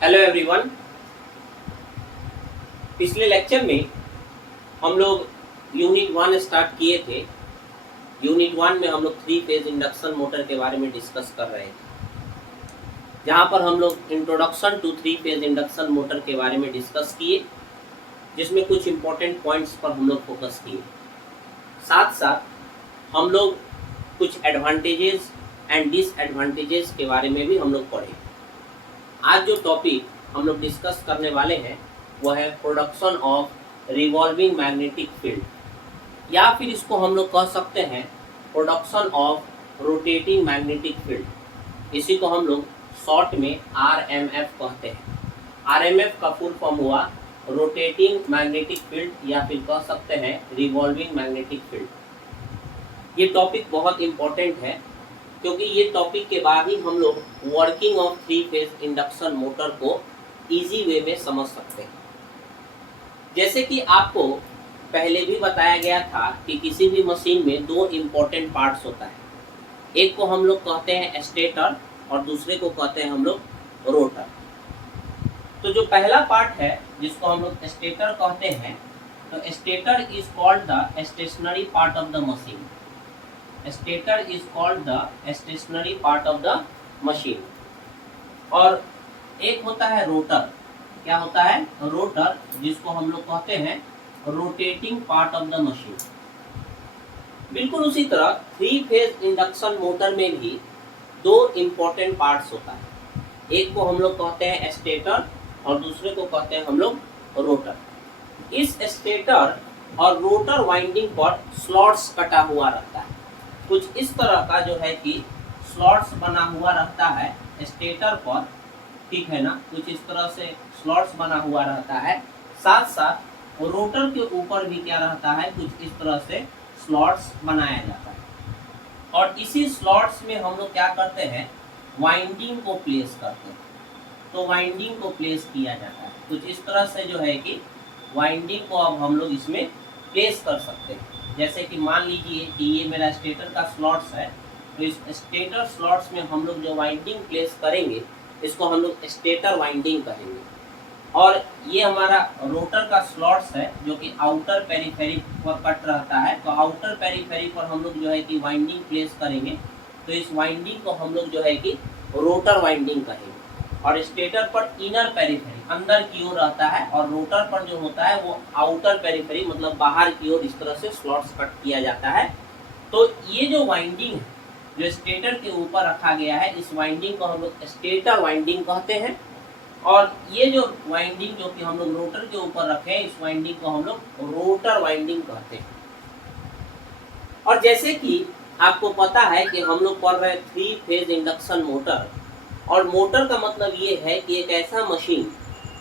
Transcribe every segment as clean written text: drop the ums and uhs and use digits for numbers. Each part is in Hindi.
Hello everyone. पिछले लेक्चर में हम लोग यूनिट 1 स्टार्ट किए थे। यूनिट 1 में हम लोग 3 फेज इंडक्शन मोटर के बारे में डिस्कस कर रहे थे, जहां पर हम लोग introduction to 3 phase induction motor के बारे में डिस्कस किए, जिसमें कुछ इंपॉर्टेंट पॉइंट्स पर हम लोग फोकस किए। साथ साथ हम लोग कुछ एडवांटेजेस एंड डिसएडवांटेजेस के बारे में भी हम लोग पढ़े। आज जो टॉपिक हम लोग डिस्कस करने वाले हैं वह है production of revolving magnetic field, या फिर इसको हम लोग कह सकते हैं production of rotating magnetic field. इसी को हम लोग शॉर्ट में आरएमएफ कहते हैं। आरएमएफ का फुल फॉर्म हुआ रोटेटिंग मैग्नेटिक फील्ड, या फिर कह सकते हैं रिवॉल्विंग मैग्नेटिक फील्ड। ये टॉपिक बहुत इम्पोर्टेंट है, क्योंकि ये टॉपिक के बाद ही हम लोग working of 3 phase induction motor को इजी वे में समझ सकते हैं। जैसे कि आपको पहले भी बताया गया था कि किसी भी मशीन में 2 इम्पोर्टेंट पार्ट्स होता है। एक को हम लोग कहते हैं स्टेटर और दूसरे को कहते हैं हम लोग रोटर। तो जो पहला पार्ट है जिसको हम लोग स्टेटर कहते हैं, तो stator is called the stationary part of the machine. Stator is called the stationary part of the machine. और एक होता है रोटर। क्या होता है? रोटर, जिसको हम लोग कहते हैं rotating part of the machine. बिल्कुल उसी तरह 3 फेज इंडक्शन मोटर में भी 2 इम्पोर्टेंट पार्ट्स होता है। एक को हम लोग कहते हैं स्टेटर और दूसरे को कहते हैं हम लोग रोटर। इस स्टेटर और रोटर वाइंडिंग पर स्लॉट्स कटा हुआ रहता है। कुछ इस तरह का जो है कि स्लॉट्स बना हुआ रहता है स्टेटर पर, ठीक है ना। कुछ इस तरह से स्लॉट्स बना हुआ रहता है। साथ साथ रोटर के ऊपर भी क्या रहता है, कुछ इस तरह से स्लॉट्स बनाया जाता है। और इसी स्लॉट्स में हम लोग क्या करते हैं, वाइंडिंग को प्लेस करते हैं। तो वाइंडिंग को प्लेस किया जाता है कुछ इस तरह से, जो है कि वाइंडिंग को अब हम लोग इसमें प्लेस कर सकते हैं। जैसे कि मान लीजिए कि ये मेरा स्टेटर का स्लॉट्स है, तो इस स्टेटर स्लॉट्स में हम लोग जो वाइंडिंग प्लेस करेंगे इसको हम लोग स्टेटर वाइंडिंग कहेंगे। और ये हमारा रोटर का स्लॉट्स है जो कि आउटर पेरिफेरी पर कट रहता है। तो आउटर पेरिफेरी पर हम लोग जो है कि वाइंडिंग प्लेस करेंगे, तो इस वाइंडिंग को हम लोग जो है कि रोटर वाइंडिंग कहेंगे। और स्टेटर पर इनर पेरिफेरी, अंदर की ओर रहता है, और रोटर पर जो होता है वो आउटर पेरिफेरी, मतलब बाहर की ओर इस तरह से स्लॉट्स कट किया जाता है। तो ये जो वाइंडिंग है जो स्टेटर के ऊपर रखा गया है, इस वाइंडिंग को हम लोग स्टेटर वाइंडिंग कहते हैं। और ये जो वाइंडिंग जो कि हम लोग रोटर के ऊपर रखे हैं, इस वाइंडिंग को हम लोग रोटर वाइंडिंग कहते हैं। और जैसे कि आपको पता है कि हम लोग पढ़ रहे 3 फेज इंडक्शन मोटर, और मोटर का मतलब ये है कि एक ऐसा मशीन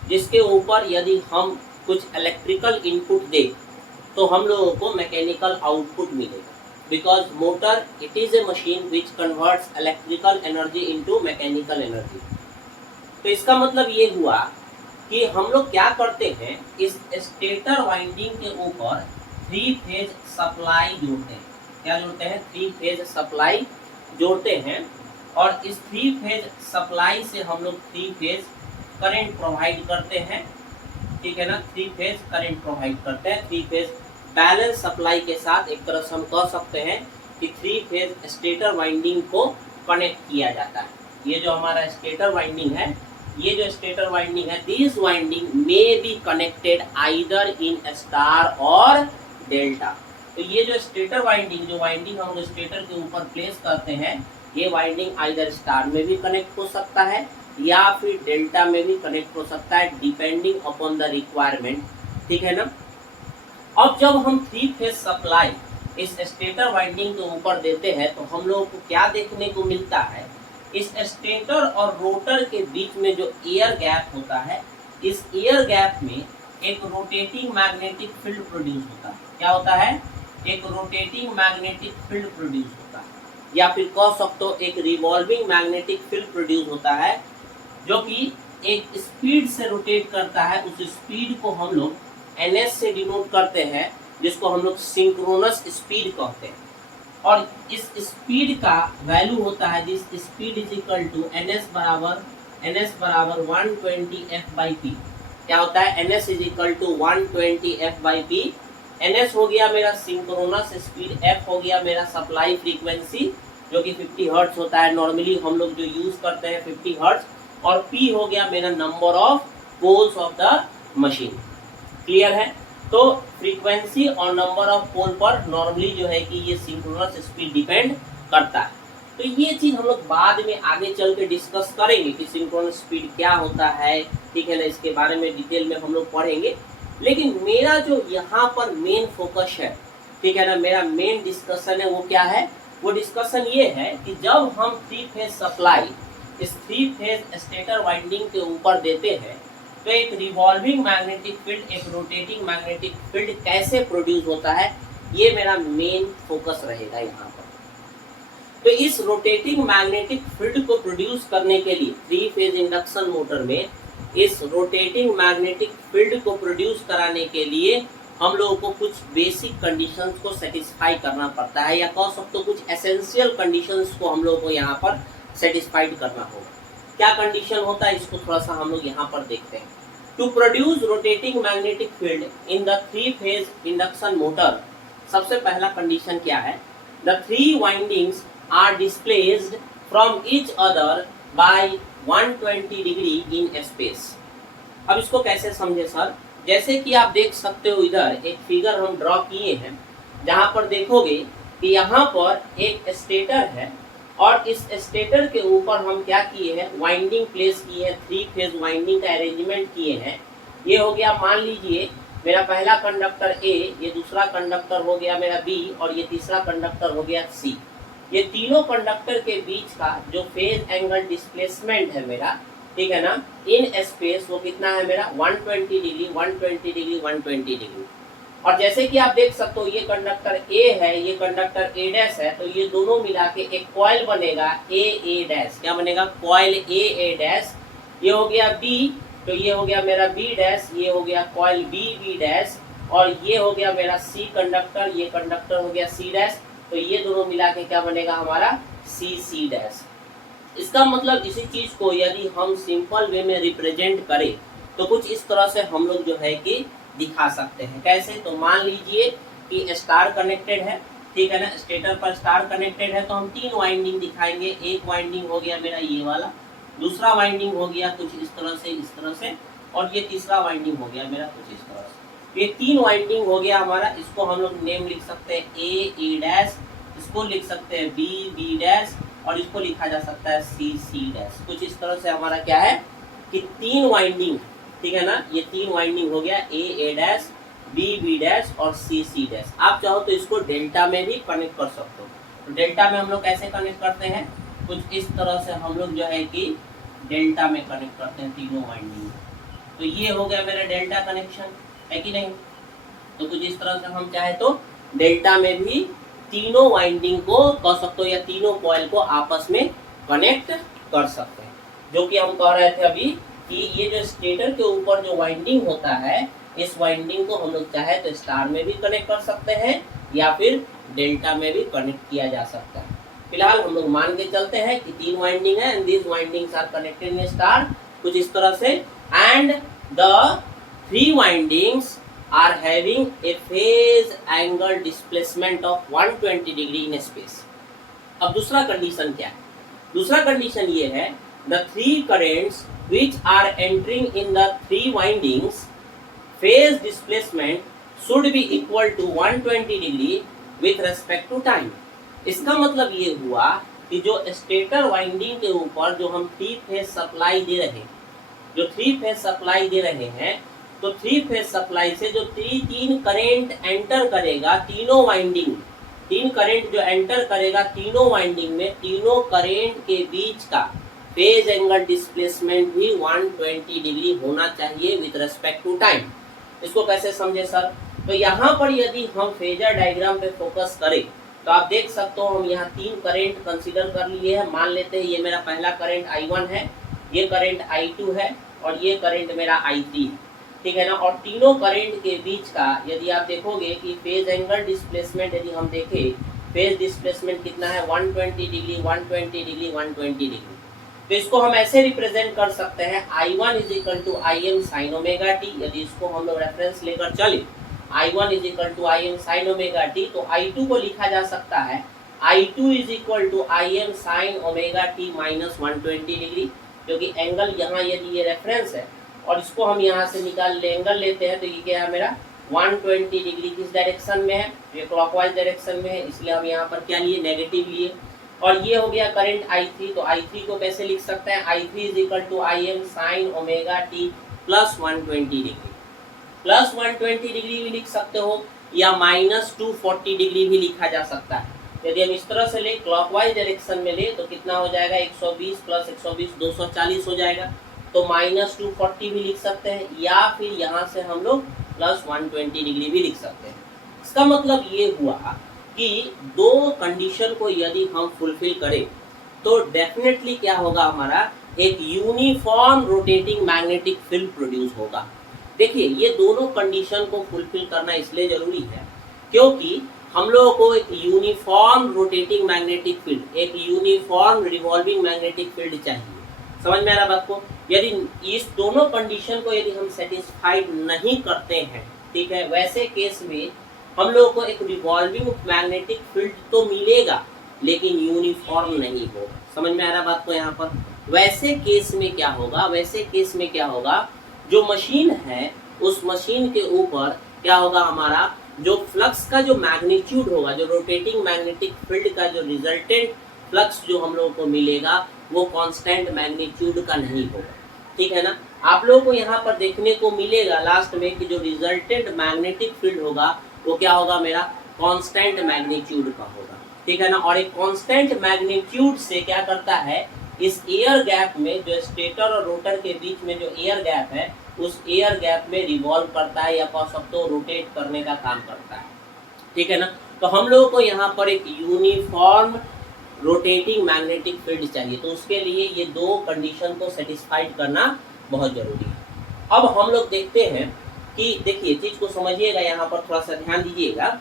जिसके ऊपर यदि हम कुछ इलेक्ट्रिकल इनपुट दें तो हम लोगों को मैकेनिकल आउटपुट मिलेगा। Because motor it is a machine which converts electrical energy into mechanical energy. तो इसका मतलब ये हुआ कि हम लोग क्या करते हैं, इस स्टेटर वाइंडिंग के ऊपर 3 फेज सप्लाई जोड़ते हैं। क्या जोड़ते हैं? 3 फेज सप्लाई जोड़ते हैं। और इस 3 फेज सप्लाई से हम लोग 3 फेज करंट प्रोवाइड करते हैं, ठीक है ना। 3 फेज करंट प्रोवाइड करते हैं 3 फेज बैलेंस सप्लाई के साथ। एक तरह से हम कह सकते हैं कि 3 फेज स्टेटर वाइंडिंग को कनेक्ट किया जाता है। ये जो हमारा स्टेटर वाइंडिंग है, ये जो स्टेटर वाइंडिंग है, this winding may be connected either in star और डेल्टा। तो ये जो स्टेटर वाइंडिंग, जो वाइंडिंग हम लोग स्टेटर के ऊपर प्लेस करते हैं, ये वाइंडिंग आइदर स्टार में भी कनेक्ट हो सकता है या फिर डेल्टा में भी कनेक्ट हो सकता है, डिपेंडिंग अपॉन द रिक्वायरमेंट, ठीक है ना। अब जब हम 3 फेज सप्लाई इस स्टेटर वाइंडिंग के ऊपर देते हैं तो हम लोगों को क्या देखने को मिलता है, इस स्टेटर और रोटर के बीच में जो एयर गैप होता है, इस एयर गैप में एक रोटेटिंग मैग्नेटिक फील्ड प्रोड्यूस होता है। क्या होता है? एक रोटेटिंग मैग्नेटिक फील्ड प्रोड्यूस होता है, या फिर कह सकते हो एक रिवॉल्विंग मैग्नेटिक फील्ड प्रोड्यूस होता है, जो कि एक स्पीड से रोटेट करता है। उस स्पीड को हम लोग ns से डिनोट करते हैं, जिसको हम लोग सिंक्रोनस स्पीड कहते हैं। और इस स्पीड का वैल्यू होता है, this speed is equal to ns बराबर NS बराबर 120F/P। क्या होता है? NS is equal to 120F/P। NS हो गया मेरा सिंक्रोनस स्पीड, F हो गया मेरा सप्लाई फ्रीक्वेंसी जो कि 50 हर्ट्ज होता है, नॉर्मली हम लोग जो यूज करते हैं 50 हर्ट्ज, और P हो गया मेरा number of poles of the machine. Clear है? तो फ्रीक्वेंसी और नंबर ऑफ पोल पर नॉर्मली जो है कि ये सिंक्रोनस स्पीड डिपेंड करता है। तो ये चीज हम लोग बाद में आगे चल के डिस्कस करेंगे कि सिंक्रोनस स्पीड क्या होता है, ठीक है ना, इसके बारे में डिटेल में हम लोग पढ़ेंगे। लेकिन मेरा जो यहाँ पर मेन फोकस है, ठीक है ना, मेरा मेन डिस्कशन है वो क्या है? वो डिस्कशन ये है कि जब हम 3 फेज सप्लाई इस 3 फेज स्टेटर वाइंडिंग के ऊपर देते हैं तो एक रिवॉल्विंग मैग्नेटिक फील्ड, एक रोटेटिंग मैग्नेटिक फील्ड कैसे प्रोड्यूस होता है, ये मेरा मेन फोकस रहेगा यहाँ पर। तो इस रोटेटिंग मैग्नेटिक फील्ड को प्रोड्यूस करने के लिए 3 फेज इंडक्शन मोटर में इस रोटेटिंग मैग्नेटिक फील्ड को प्रोड्यूस कराने के लिए हम लोगों को कुछ बेसिक कंडीशंस को सेटिस्फाई करना पड़ता है, या कह सकते हो कुछ एसेंशियल कंडीशंस को हम लोगों को यहाँ पर सेटिस्फाइड करना होगा। क्या कंडीशन होता है, इसको थोड़ा सा हम लोग यहाँ पर देखते हैं। To produce rotating magnetic field in the 3 phase induction motor, सबसे पहला कंडीशन क्या है? The 3 windings are displaced from each other by 120 degree in space. अब इसको कैसे समझे सर? जैसे कि आप देख सकते हो, इधर एक फिगर हम ड्रॉ किए हैं जहां पर देखोगे कि यहाँ पर एक स्टेटर है और इस स्टेटर के ऊपर हम क्या किए हैं? वाइंडिंग प्लेस किए हैं, 3 फेज वाइंडिंग का अरेंजमेंट किए हैं। ये हो गया, मान लीजिए मेरा पहला कंडक्टर A, ये दूसरा कंडक्टर हो गया मेरा B, और ये तीसरा कंडक्टर हो गया C। ये तीनों कंडक्टर के बीच का जो फेज एंगल डिस्प्लेसमेंट है मेरा, ठीक है ना, इन स्पेस, वो कितना है मेरा? 120 डिग्री, 120 डिग्री, 120 डिग्री। और जैसे कि आप देख सकते हो ये कंडक्टर A है, ये कंडक्टर A डैश है, तो ये दोनों मिला के एक कॉइल बनेगा A डैश। क्या बनेगा? Coil A dash. ये हो गया B, तो ये हो गया मेरा B डैश, ये हो गया कॉइल B डैश, और ये हो गया मेरा C कंडक्टर, ये कंडक्टर हो गया C डैश, तो ये दोनों मिला के क्या बनेगा हमारा? C dash. इसका मतलब इसी चीज को यदि हम सिंपल वे में रिप्रेजेंट करें तो कुछ इस तरह से हम लोग जो है कि दिखा सकते हैं। कैसे? तो मान लीजिए कि स्टार कनेक्टेड है, ठीक है ना, स्टेटर पर स्टार कनेक्टेड है, तो हम 3 वाइंडिंग दिखाएंगे। एक वाइंडिंग हो गया मेरा ये वाला, दूसरा वाइंडिंग हो गया कुछ इस तरह से, और ये तीसरा वाइंडिंग हो गया मेरा कुछ इस तरह से। ये 3 वाइंडिंग हो गया हमारा। इसको हम लोग नेम लिख सकते हैं A डैश, इसको लिख सकते हैं B डैश, और इसको लिखा जा सकता है C डैश। कुछ इस तरह से हमारा क्या है कि 3 वाइंडिंग, ठीक है ना, ये 3 वाइंडिंग हो गया A डैश, B डैश और C डैश। आप चाहो तो इसको डेल्टा में भी कनेक्ट कर सकते हो। तो डेल्टा में हम लोग कैसे कनेक्ट करते हैं? कुछ इस तरह से हम लोग जो है कि डेल्टा में कनेक्ट करते हैं तीनों वाइंडिंग। तो ये हो गया मेरा डेल्टा कनेक्शन, है कि नहीं? तो कुछ इस तरह से हम चाहे तो डेल्टा में भी तीनों वाइंडिंग को कह सकते हो या तीनों कॉइल को आपस में कनेक्ट कर सकते हैं। जो कि हम कह रहे थे अभी कि ये जो स्टेटर के ऊपर जो वाइंडिंग होता है, इस वाइंडिंग को हम लोग चाहे तो स्टार में भी कनेक्ट कर सकते हैं या फिर डेल्टा में भी कनेक्ट किया जा सकता है। फिलहाल हम लोग मान के चलते हैं कि 3 वाइंडिंग है and these windings are connected in star, कुछ इस तरह से, and the 3 windings are having a phase angle displacement of 120 degree in space। अब दूसरा कंडीशन क्या है? दूसरा कंडीशन ये है, the 3 currents which are entering in the 3 windings phase displacement should be equal to 120 degree with respect to time। इसका मतलब ये हुआ कि जो स्टेटर वाइंडिंग के ऊपर जो हम 3 फेज सप्लाई दे रहे हैं, तो 3 फेज सप्लाई से जो 3 करंट एंटर करेगा तीनों वाइंडिंग, 3 करंट जो एंटर करेगा तीनों वाइंडिंग में, तीनों करंट के बीच का फेज एंगल डिस्प्लेसमेंट भी 120 डिग्री होना चाहिए विद रिस्पेक्ट टू टाइम। इसको कैसे समझे सर? तो यहाँ पर यदि हम फेजर डायग्राम पे फोकस करें तो आप देख सकते हो हम यहाँ 3 करंट कंसीडर कर लिए हैं। मान लेते हैं ये मेरा पहला करंट I1 है, ये करंट I2 है और ये करंट मेरा I3 है, ठीक है ना। और तीनों करंट के बीच का यदि आप देखोगे कि फेज एंगल डिस्प्लेसमेंट, यदि हम देखें फेज डिस्प्लेसमेंट कितना है 120 डिग्री 120 डिग्री 120 डिग्री। तो इसको हम ऐसे रिप्रेजेंट कर सकते हैं I1 is equal to I M sine omega T. यदि इसको हम लोग रेफरेंस लेकर चले I1 is equal to I M sine omega T, तो I2 को लिखा जा सकता है I2 is equal to I M sine omega T minus 120 degree, क्योंकि एंगल यहाँ यदि ये रेफरेंस है और इसको हम यहाँ से निकाल एंगल लेते हैं तो ये क्या है मेरा 120 डिग्री किस डायरेक्शन में है, ये क्लॉकवाइज डायरेक्शन में है, इसलिए हम यहाँ पर क्या लिए नेगेटिव लिए। और ये हो गया करंट I3, तो I3 को कैसे लिख सकते हैं I3 is equal to I M sine omega T plus 120 degree, plus 120 degree भी लिख सकते हो या माइनस 240 डिग्री भी लिखा जा सकता है। यदि हम इस तरह से ले क्लॉकवाइज डायरेक्शन में ले तो कितना हो जाएगा 120 प्लस 120 240 हो जाएगा, तो माइनस 240 भी लिख सकते हैं या फिर यहाँ से हम लोग प्लस 120 डिग्री भी लिख सकते हैं। इसका मतलब ये हुआ कि दो कंडीशन को यदि हम फुलफिल करें तो डेफिनेटली क्या होगा, हमारा एक uniform rotating magnetic field produce होगा। देखिए ये दोनों कंडीशन को फुलफिल करना इसलिए जरूरी है क्योंकि हम लोगों को एक यूनिफॉर्म रोटेटिंग मैग्नेटिक फील्ड, एक यूनिफॉर्म रिवॉल्विंग मैग्नेटिक फील्ड चाहिए। समझ में आ रहा बात को? यदि इस दोनों कंडीशन को यदि हम सेटिस्फाइड नहीं करते हैं, ठीक है, वैसे केस में हम लोगों को एक रिवॉल्विंग मैग्नेटिक फील्ड तो मिलेगा लेकिन यूनिफॉर्म नहीं होगा। समझ में आ रहा बात को? यहाँ पर वैसे केस में क्या होगा, वैसे केस में क्या होगा, जो मशीन है उस मशीन के ऊपर क्या होगा, हमारा जो फ्लक्स का जो मैग्नीट्यूड होगा, जो रोटेटिंग मैग्नेटिक फील्ड का जो रिजल्टेंट फ्लक्स जो हम लोगों को मिलेगा वो कांस्टेंट मैग्नीट्यूड का नहीं होगा, ठीक है ना। आप लोगों को यहाँ पर देखने को मिलेगा लास्ट में कि जो रिजल्टेंट मैग्नेटिक फील्ड होगा वो क्या होगा, मेरा कांस्टेंट मैग्नीट्यूड का होगा, ठीक है ना। और एक कांस्टेंट मैग्नीट्यूड से क्या करता है, इस एयर गैप में जो स्टेटर और रोटर के बीच में जो एयर गैप है उस एयर गैप में रिवॉल्व करता है या कह सकते हो रोटेट करने का काम करता है, ठीक है ना। तो हम लोगों को यहाँ पर एक यूनिफॉर्म रोटेटिंग मैग्नेटिक फील्ड चाहिए, तो उसके लिए ये दो कंडीशन को सेटिस्फाइड करना बहुत जरूरी है। अब हम लोग देखते हैं कि देखिए चीज को समझिएगा, यहाँ पर थोड़ा सा ध्यान दीजिएगा।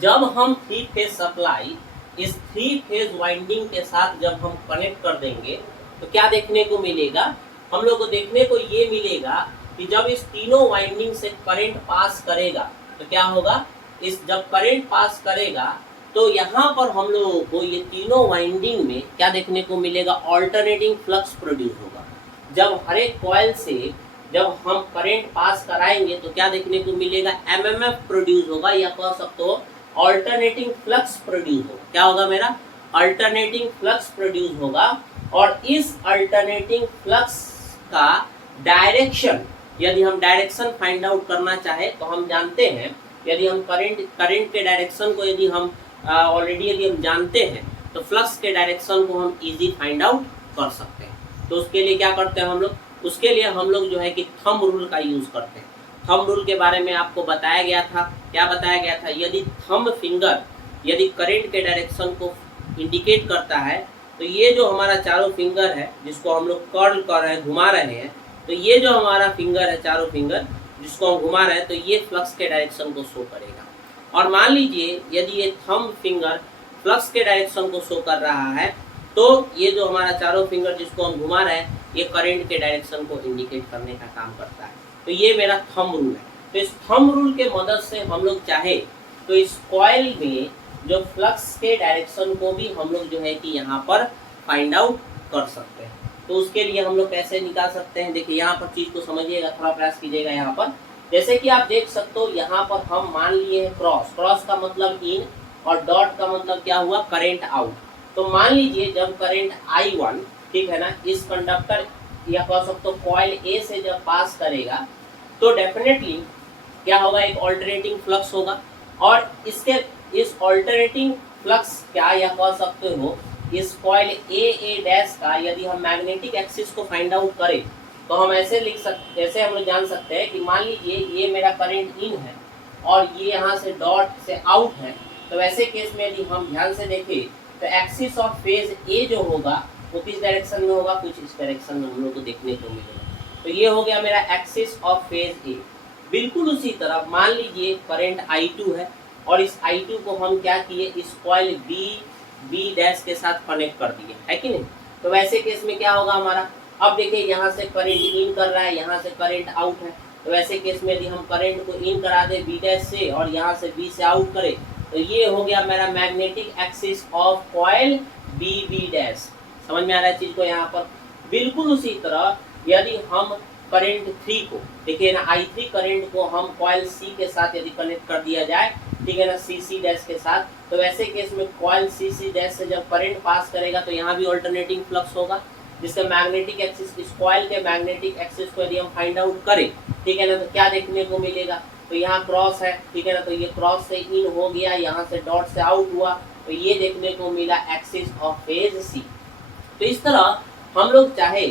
जब हम 3 फेज सप्लाई इस 3 फेज वाइंडिंग के साथ जब हम कनेक्ट कर देंगे तो क्या देखने को मिलेगा, हम लोग को देखने को ये मिलेगा कि जब इस तीनों वाइंडिंग से करंट पास करेगा तो क्या होगा, इस जब करंट पास करेगा तो यहाँ पर हम लोगों को ये तीनों वाइंडिंग में क्या देखने को मिलेगा, ऑल्टरनेटिंग फ्लक्स प्रोड्यूस होगा। जब हर एक कॉइल से जब हम करंट पास कराएंगे तो क्या देखने को मिलेगा, एमएमएफ प्रोड्यूस होगा या कह सकते हो ऑल्टरनेटिंग फ्लक्स प्रोड्यूस होगा। क्या होगा मेरा, अल्टरनेटिंग फ्लक्स प्रोड्यूस होगा। और इस अल्टरनेटिंग फ्लक्स का डायरेक्शन, यदि हम डायरेक्शन फाइंड आउट करना चाहे तो हम जानते हैं, यदि हम करंट के डायरेक्शन को यदि हम ऑलरेडी यदि हम जानते हैं तो फ्लक्स के डायरेक्शन को हम इजी फाइंड आउट कर सकते हैं। तो उसके लिए क्या करते हैं हम लोग, उसके लिए हम लोग जो है कि थंब रूल का यूज करते हैं। थंब रूल के बारे में आपको बताया गया था, क्या बताया गया था, यदि थंब फिंगर यदि करंट के डायरेक्शन को इंडिकेट करता है तो ये जो हमारा चारों फिंगर है जिसको हम लोग कर्ल कर रहे हैं, घुमा रहे हैं, तो ये जो हमारा फिंगर है, चारों फिंगर जिसको हम घुमा रहे हैं, तो ये फ्लक्स के डायरेक्शन को शो करेगा। और मान लीजिए यदि ये थंब फिंगर फ्लक्स के डायरेक्शन को शो कर रहा है तो ये जो हमारा चारों फिंगर जिसको हम घुमा रहे हैं ये करंट के डायरेक्शन को इंडिकेट करने का काम करता है। तो ये मेरा थंब रूल है। तो इस थंब रूल के मदद से हम लोग चाहे तो इस कॉइल में जो फ्लक्स के डायरेक्शन को भी हम लोग जो है कि यहाँ पर फाइंड आउट कर सकते हैं। तो उसके लिए हम लोग कैसे निकाल सकते हैं, देखिए यहाँ पर चीज को समझिएगा, थोड़ा प्रयास कीजिएगा। यहाँ पर जैसे कि आप देख सकते हो, यहाँ पर हम मान लिए हैं क्रॉस, क्रॉस का मतलब इन और डॉट का मतलब क्या हुआ, करंट आउट। तो मान लीजिए जब करंट I1, ठीक है ना, इस कंडक्टर या कह सकते हो कॉइल ए से जब पास करेगा तो डेफिनेटली क्या होगा, एक ऑल्टरनेटिंग फ्लक्स होगा। और इसके इस ऑल्टरनेटिंग फ्लक्स क्या या कह सकते हो इस कॉइल ए डैश का यदि हम मैग्नेटिक एक्सिस को फाइंड आउट करें तो हम ऐसे लिख सकते, ऐसे हम लोग जान सकते हैं कि मान लीजिए ये मेरा करंट इन है और ये यहाँ से डॉट से आउट है। तो वैसे केस में यदि हम ध्यान से देखें तो एक्सिस ऑफ फेज ए जो होगा वो किस डायरेक्शन में होगा, कुछ इस डायरेक्शन में हम लोग को देखने को मिलेगा। तो ये हो गया मेरा एक्सिस ऑफ फेज ए। बिल्कुल उसी तरह मान लीजिए करंट I2 है और इस I2 को हम क्या किए, इस कॉइल बी डैश के साथ कनेक्ट कर दिए, है कि नहीं। तो वैसे केस में क्या होगा हमारा, अब देखिए यहाँ से करंट इन कर रहा है, यहाँ से करंट आउट है, तो वैसे केस में यदि हम करंट को इन करा दे बी डैश से और यहाँ से बी से आउट करें, तो ये हो गया मेरा magnetic axis of coil B B dash. समझ में आ रहा है चीज को यहाँ पर। बिल्कुल उसी तरह यदि हम करंट 3 को देखिए ना, I3 करंट को हम कॉइल सी के साथ यदि कनेक्ट कर दिया जाए, ठीक है ना, सी सी डैश के साथ, तो वैसे केस में कॉइल सी सी डैश से जब करंट पास करेगा तो यहाँ भी अल्टरनेटिंग फ्लक्स होगा, जिसका मैग्नेटिक एक्सिस, इस कॉइल के मैग्नेटिक एक्सिस को यदि हम फाइंड आउट करें, ठीक है ना, तो क्या देखने को मिलेगा, तो यहाँ क्रॉस है, ठीक है ना, तो ये क्रॉस से इन हो गया, यहाँ से डॉट से आउट हुआ, तो ये देखने को मिला एक्सिस ऑफ फेज सी। तो इस तरह हम लोग चाहे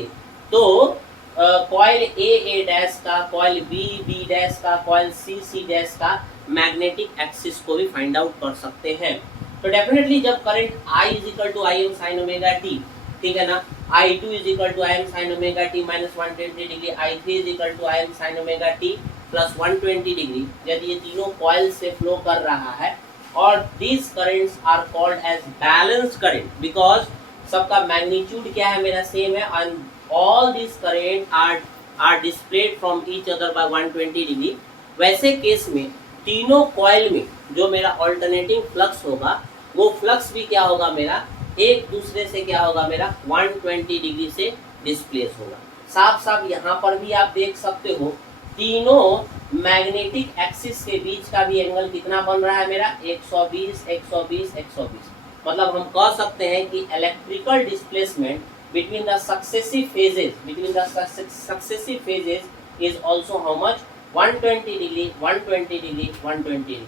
तो कॉइल ए डैश का, कॉइल बी बी डैश का, कॉइल सी सी डैश का मैग्नेटिक एक्सिस को भी फाइंड आउट कर सकते हैं। तो डेफिनेटली जब current I is equal to I M sine omega T, ठीक है ना, I2 is equal to I M sine omega T minus 120 degree, I3 is equal to I M sine omega T plus 120 degree, यदि ये तीनों कॉइल से फ्लो कर रहा है और these currents are called as balanced current because सबका मैग्नीट्यूड क्या है मेरा सेम है, and all this current are displaced from each other by 120 degree. वैसे केस में तीनों कॉइल में जो मेरा अल्टरनेटिंग फ्लक्स होगा वो फ्लक्स भी क्या होगा मेरा, एक दूसरे से क्या होगा मेरा 120 डिग्री से डिस्प्लेस होगा। साफ साफ यहाँ पर भी आप देख सकते हो तीनों मैग्नेटिक एक्सिस के बीच का भी एंगल कितना बन रहा है मेरा, 120 120 120। मतलब हम कह सकते हैं कि electrical displacement between the successive phases is also how much, 120 degree 120 degree 120 degree.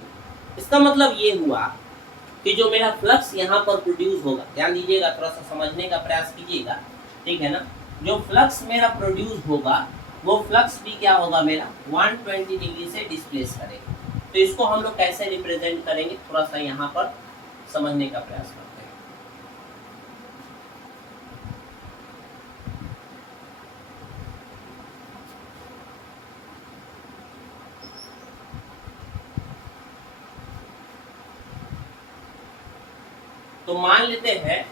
इसका मतलब ये हुआ कि जो मेरा फ्लक्स यहाँ पर प्रोड्यूस होगा, ध्यान दीजिएगा, थोड़ा सा समझने का प्रयास कीजिएगा, ठीक है ना, जो फ्लक्स मेरा प्रोड्यूस होगा वो फ्लक्स भी क्या होगा मेरा 120 डिग्री से डिस्प्लेस करेगा। तो इसको हम लोग कैसे रिप्रेजेंट करेंगे, थोड़ा सा यहाँ पर समझने का प्रयास करते हैं। तो मान लेते हैं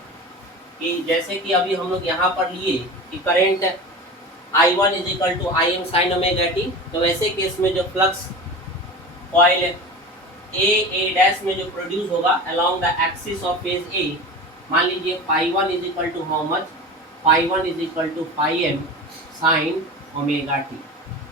कि जैसे कि अभी हम लोग यहाँ पर लिए कि current I1 is equal to I M sine omega T, तो वैसे केस में जो फ्लक्स कॉइल ए डैश में जो प्रोड्यूस होगा along the axis of phase A, मान लीजिए phi1 is equal to how much, phi1 is equal to phi m sine omega T.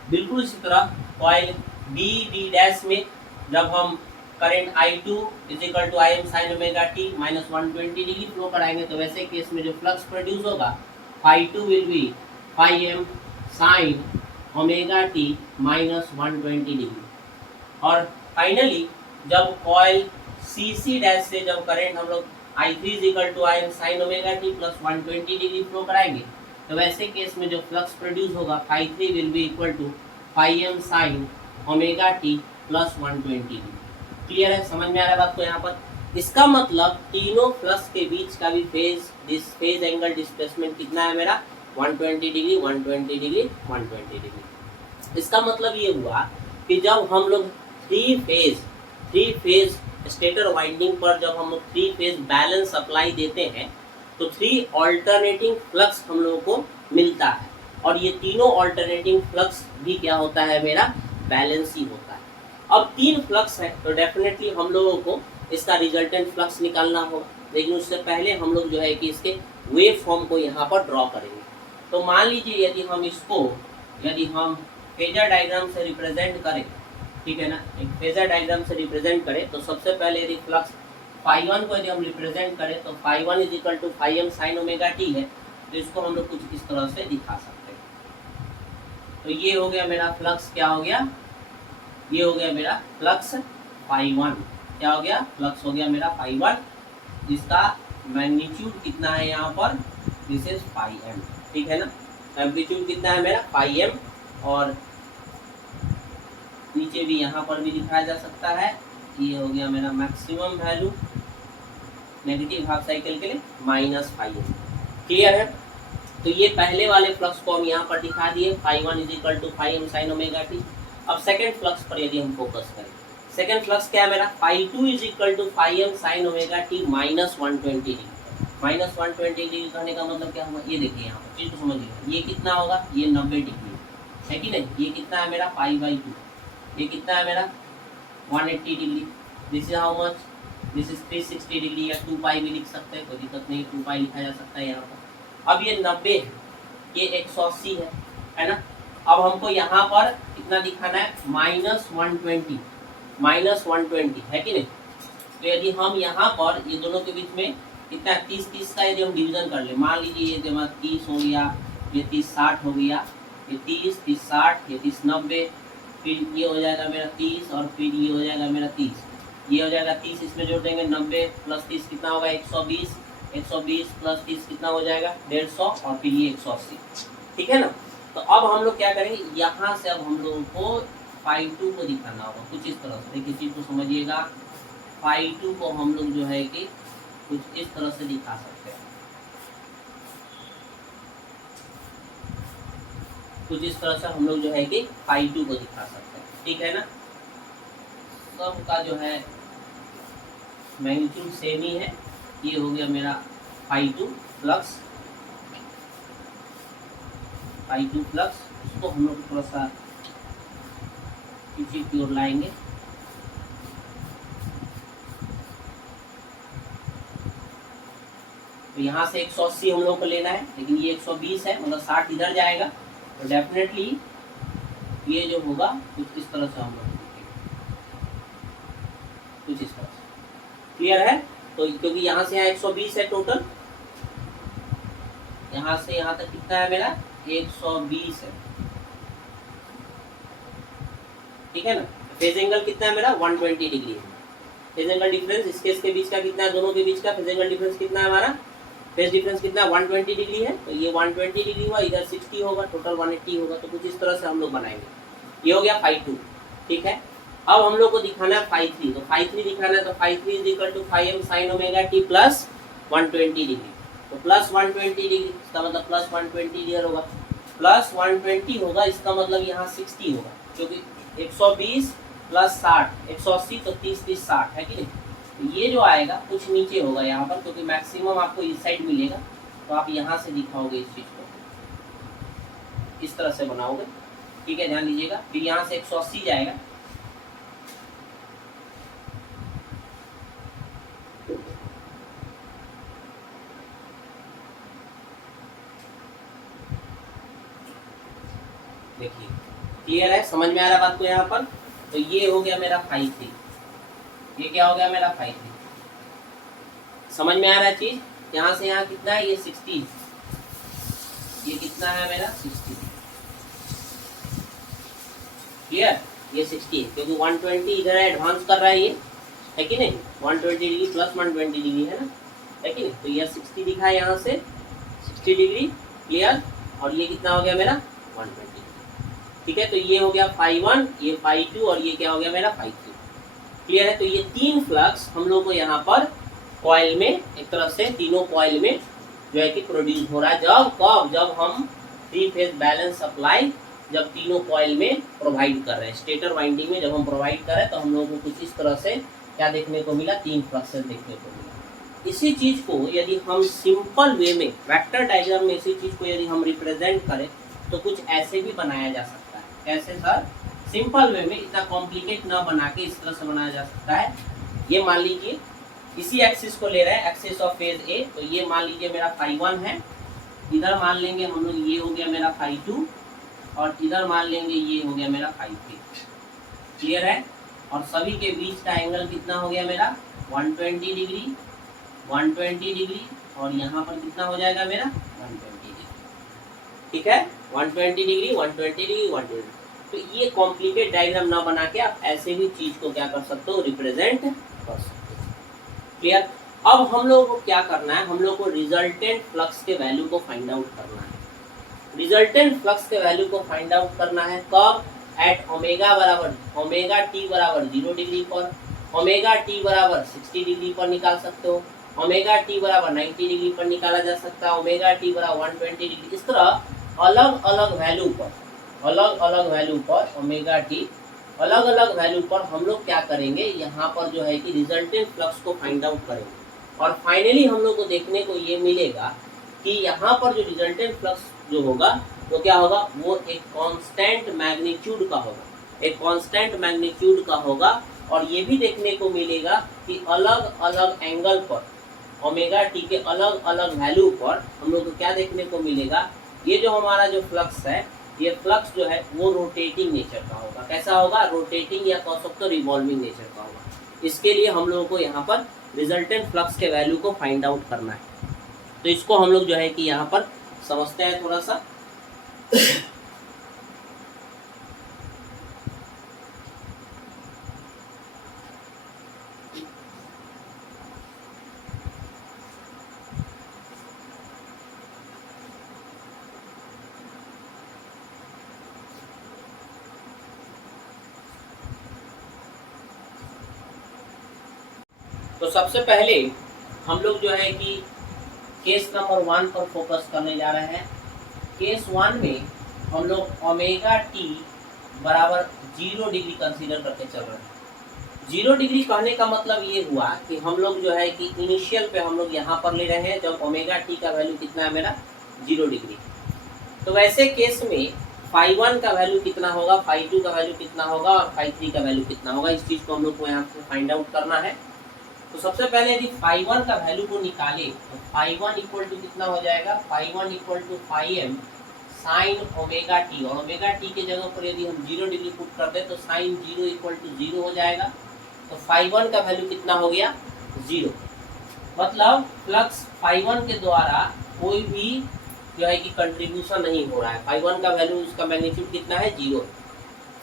बिल्कुल इसी तरह कॉइल बी डैश में जब हम current I2 is equal to I M sine omega T minus 120 degree flow कराएंगे, तो वैसे केस में जो फ्लक्स प्रोड्यूस होगा phi2 will be phi m sine omega T minus 120 degree. और फाइनली जब कॉइल सी सी डैश से जब करंट हम लोग I3 is equal to I M sine omega T plus 120 degree flow कराएंगे, तो वैसे केस में जो फ्लक्स प्रोड्यूस होगा phi3 will be equal to phi m sine omega T plus 120 degree. Clear है, समझ में आ रहा है बात को यहाँ पर। इसका मतलब तीनों फ्लक्स के बीच का भी फेज एंगल डिस्प्लेसमेंट कितना है मेरा, 120 डिग्री 120 डिग्री 120 डिग्री। इसका मतलब ये हुआ कि जब हम लोग थ्री फेज स्टेटर वाइंडिंग पर जब हम लोग 3 फेज बैलेंस सप्लाई देते हैं तो 3 ऑल्टरनेटिंग फ्लक्स हम लोगों को मिलता है, और ये तीनों ऑल्टरनेटिंग फ्लक्स भी क्या होता है मेरा, बैलेंस ही होता है। अब 3 फ्लक्स है तो डेफिनेटली हम लोगों को इसका रिजल्टेंट फ्लक्स निकालना होगा, लेकिन उससे पहले हम लोग जो है कि इसके वेव फॉर्म को यहाँ पर ड्रॉ करेंगे। तो मान लीजिए यदि हम फेजर डायग्राम से रिप्रेजेंट करें, ठीक है ना, एक फेजर डायग्राम से रिप्रेजेंट करें, तो सबसे पहले यदि फ्लक्स phi1 को यदि हम रिप्रेजेंट करें तो phi1 is equal to phi m sine omega T है, तो इसको हम लोग कुछ इस तरह से दिखा सकते हैं। तो ये हो गया मेरा फ्लक्स, क्या हो गया, ये हो गया मेरा फ्लक्स phi1, क्या हो गया, फ्लक्स हो गया मेरा phi1, जिसका मैग्नीट्यूड कितना है यहाँ पर, दिस इज phi m, ठीक है ना, एम्पलीट्यूड कितना है मेरा phi m, और नीचे भी यहाँ पर भी दिखाया जा सकता है, ये हो गया मेरा maximum value negative half cycle के लिए माइनस phi m। क्लियर है, तो ये पहले वाले फ्लक्स को हम यहाँ पर दिखा दिए, phi1 is equal to phi m sine omega T. अब सेकेंड फ्लक्स पर यदि हम फोकस करें, सेकेंड फ्लक्स क्या है मेरा, phi2 is equal to phi m sine omega T minus 120 degree. Degree कहने का मतलब क्या होगा, ये देखिए यहाँ पर चीज को समझिएगा, ये कितना होगा, ये 90 डिग्री है कि नहीं, ये कितना है मेरा π/2, ये कितना है मेरा 180 degree, this is how much, this is 360 degree, या 2π भी लिख सकते हैं, कोई दिक्कत नहीं, 2π लिखा जा सकता है यहाँ पर। अब ये 90 है, ये 180 है ना। अब हमको यहाँ पर कितना दिखाना है, -120 है कि नहीं। तो यदि हम यहाँ पर ये दोनों के बीच में कितना 30 का यदि हम डिवीजन कर ले, मान लीजिए ये जमा 30 हो गया, ये 30 60 हो गया, ये 30 60, ये 30 90, फिर ये हो जाएगा मेरा 30, और फिर ये हो जाएगा मेरा 30, ये हो जाएगा 30, इसमें जोड़ देंगे 90 + 30 कितना होगा 120, 120 + 30 कितना हो जाएगा 150, और फिर ये 180, ठीक है ना। तो अब हम लोग क्या करेंगे, यहाँ से अब हम लोगों को φ2 को दिखाना होगा कुछ इस तरह से, देखिए चीज को समझिएगा, φ2 को हम लोग जो है कि कुछ इस तरह से दिखा सकते हैं, कुछ इस तरह से हम लोग जो है कि φ2 को दिखा सकते हैं, ठीक है ना। सब का जो है मैग्नीट्यूड सेम ही है, ये हो गया मेरा φ2 प्लस उसको हम लोग थोड़ा सा पीछे की ओर लाएंगे, तो यहाँ से 180 हम लोग को लेना है, लेकिन ये 120 है, मतलब 60 इधर जाएगा, तो डेफिनेटली ये जो होगा कुछ इस तरह से हम लोग कुछ इस तरह से, क्लियर है। तो क्योंकि यहाँ से यहाँ 120 है टोटल, यहाँ से यहाँ तक कितना है मेरा 120 है, ठीक है ना। फेज एंगल कितना है मेरा 120 डिग्री है। फेज एंगल डिफरेंस इसके बीच का कितना है, दोनों के बीच का फेज एंगल डिफरेंस कितना है हमारा, फेज डिफरेंस कितना 120 डिग्री है, तो ये 120 डिग्री हुआ, इधर 60 होगा, टोटल 180 होगा। तो कुछ इस तरह से हम लोग बनाएंगे। ये हो गया φ2, ठीक है। अब हम लोग को दिखाना है φ3, तो φ3 दिखाना है, तो φ3 = φm sin ωt plus 120 degree, तो प्लस 120 डिग्री, इसका मतलब प्लस 120 इधर होगा, प्लस 120 होगा, इसका मतलब यहाँ 60 होगा, क्योंकि 120 + 60 180, तो 30 30 60 है कि नहीं। तो ये जो आएगा कुछ नीचे होगा यहाँ पर, क्योंकि मैक्सिमम आपको इस साइड मिलेगा, तो आप यहाँ से दिखाओगे इस चीज को, इस तरह से बनाओगे, ठीक है, ध्यान दीजिएगा। फिर यहाँ से 180 जाएगा, देखिए क्लियर है, समझ में आ रहा बात को यहाँ पर। तो ये हो गया मेरा φ3, ये क्या हो गया मेरा φ3, समझ में आ रहा है चीज। यहाँ से यहाँ कितना है, ये 60, ये कितना है मेरा 60, क्लियर, ये 60 है, क्योंकि 120 इधर एडवांस कर रहा है ये, है कि नहीं, 120 डिग्री प्लस 120 डिग्री है ना, है कि नहीं। तो ये 60 दिखा है यहाँ से 60 डिग्री, क्लियर, और ये कितना हो गया मेरा 120, ठीक है। तो ये हो गया φ1, ये φ2, और ये क्या हो गया मेरा φ3, क्लियर है। तो ये 3 फ्लक्स हम लोग को यहाँ पर कॉइल में, एक तरह से तीनों कॉइल में जो है कि प्रोड्यूस हो रहा है, जब हम 3 फेज बैलेंस सप्लाई जब तीनों कॉइल में प्रोवाइड कर रहे हैं, स्टेटर वाइंडिंग में जब हम प्रोवाइड कर रहे हैं, तो हम लोगों को कुछ इस तरह से क्या देखने को मिला, 3 फ्लक्सेस देखने को मिला। इसी चीज को यदि हम सिंपल वे में वेक्टर डायग्राम में इसी चीज को यदि हम रिप्रेजेंट करें, तो कुछ ऐसे भी बनाया जा सकता है। कैसे सर, सिंपल वे में, इतना कॉम्प्लिकेट ना बना के इस तरह से बनाया जा सकता है। ये मान लीजिए इसी एक्सिस को ले रहे हैं, एक्सिस ऑफ फेज ए, तो ये मान लीजिए मेरा φ1 है, इधर मान लेंगे हम लोग ये हो गया मेरा φ2, और इधर मान लेंगे ये हो गया मेरा φ3, क्लियर है। और सभी के बीच का एंगल कितना हो गया मेरा 120 डिग्री, 120 डिग्री, और यहाँ पर कितना हो जाएगा मेरा 120 डिग्री, ठीक है, 120 डिग्री 120 डिग्री 120। तो ये कॉम्प्लिकेट डायग्राम ना बना के आप ऐसे भी चीज को क्या कर सकते हो, रिप्रेजेंट कर सकते हो, क्लियर। अब हम लोगों को क्या करना है, हम लोग को रिजल्टेंट फ्लक्स के वैल्यू को फाइंड आउट करना है। रिजल्टेंट फ्लक्स के वैल्यू को फाइंड आउट करना है कब, एट ओमेगा टी बराबर 0 डिग्री पर, ओमेगा टी बराबर 60 डिग्री पर निकाल सकते हो, ओमेगा टी बराबर 90 डिग्री पर निकाला जा सकता है, ओमेगा टी बराबर 120 डिग्री, इस तरह अलग अलग वैल्यू पर ओमेगा टी अलग अलग वैल्यू पर हम लोग क्या करेंगे, यहाँ पर जो है कि रिजल्टेंट फ्लक्स को फाइंड आउट करेंगे। और फाइनली हम लोग को देखने को ये मिलेगा कि यहाँ पर जो रिजल्टेंट फ्लक्स जो होगा वो क्या होगा, वो एक कांस्टेंट मैग्नीट्यूड का होगा, एक कांस्टेंट मैग्नीट्यूड का होगा। और ये भी देखने को मिलेगा कि अलग अलग एंगल पर ओमेगा टी के अलग अलग वैल्यू पर हम लोग को क्या देखने को मिलेगा, ये जो हमारा जो फ्लक्स है, ये फ्लक्स जो है वो रोटेटिंग नेचर का होगा। कैसा होगा, रोटेटिंग या कह सकते हो रिवॉल्विंग नेचर का होगा। इसके लिए हम लोगों को यहाँ पर रिजल्टेंट फ्लक्स के वैल्यू को फाइंड आउट करना है। तो इसको हम लोग जो है कि यहाँ पर समझते हैं थोड़ा सा। तो सबसे पहले हम लोग जो है कि केस नंबर 1 पर फोकस करने जा रहे हैं। केस 1 में हम लोग ओमेगा टी बराबर 0 डिग्री कंसीडर करके चल रहे हैं। 0 डिग्री कहने का मतलब ये हुआ कि हम लोग जो है कि इनिशियल पे हम लोग यहाँ पर ले रहे हैं जब ओमेगा टी का वैल्यू कितना है मेरा 0 डिग्री। तो वैसे केस में फाई 1 का वैल्यू कितना होगा, फाई 2 का वैल्यू कितना होगा और फाई 3 का वैल्यू कितना होगा, इस चीज़ को हम लोग को यहाँ से फाइंड आउट करना है। तो सबसे पहले यदि फाई 1 का वैल्यू को निकाले तो फाई 1 इक्वल टू कितना हो जाएगा, phi 1 equal to phi M sine omega T. और ओमेगा टी के जगह पर यदि हम 0 डिग्री पुट कर दें तो साइन 0 इक्वल टू 0 हो जाएगा। तो फाई 1 का वैल्यू कितना हो गया, 0। मतलब फ्लक्स फाई 1 के द्वारा कोई भी जो है कि कंट्रीब्यूशन नहीं हो रहा है। फाई 1 का वैल्यू, उसका मैग्नीट्यूड कितना है, 0।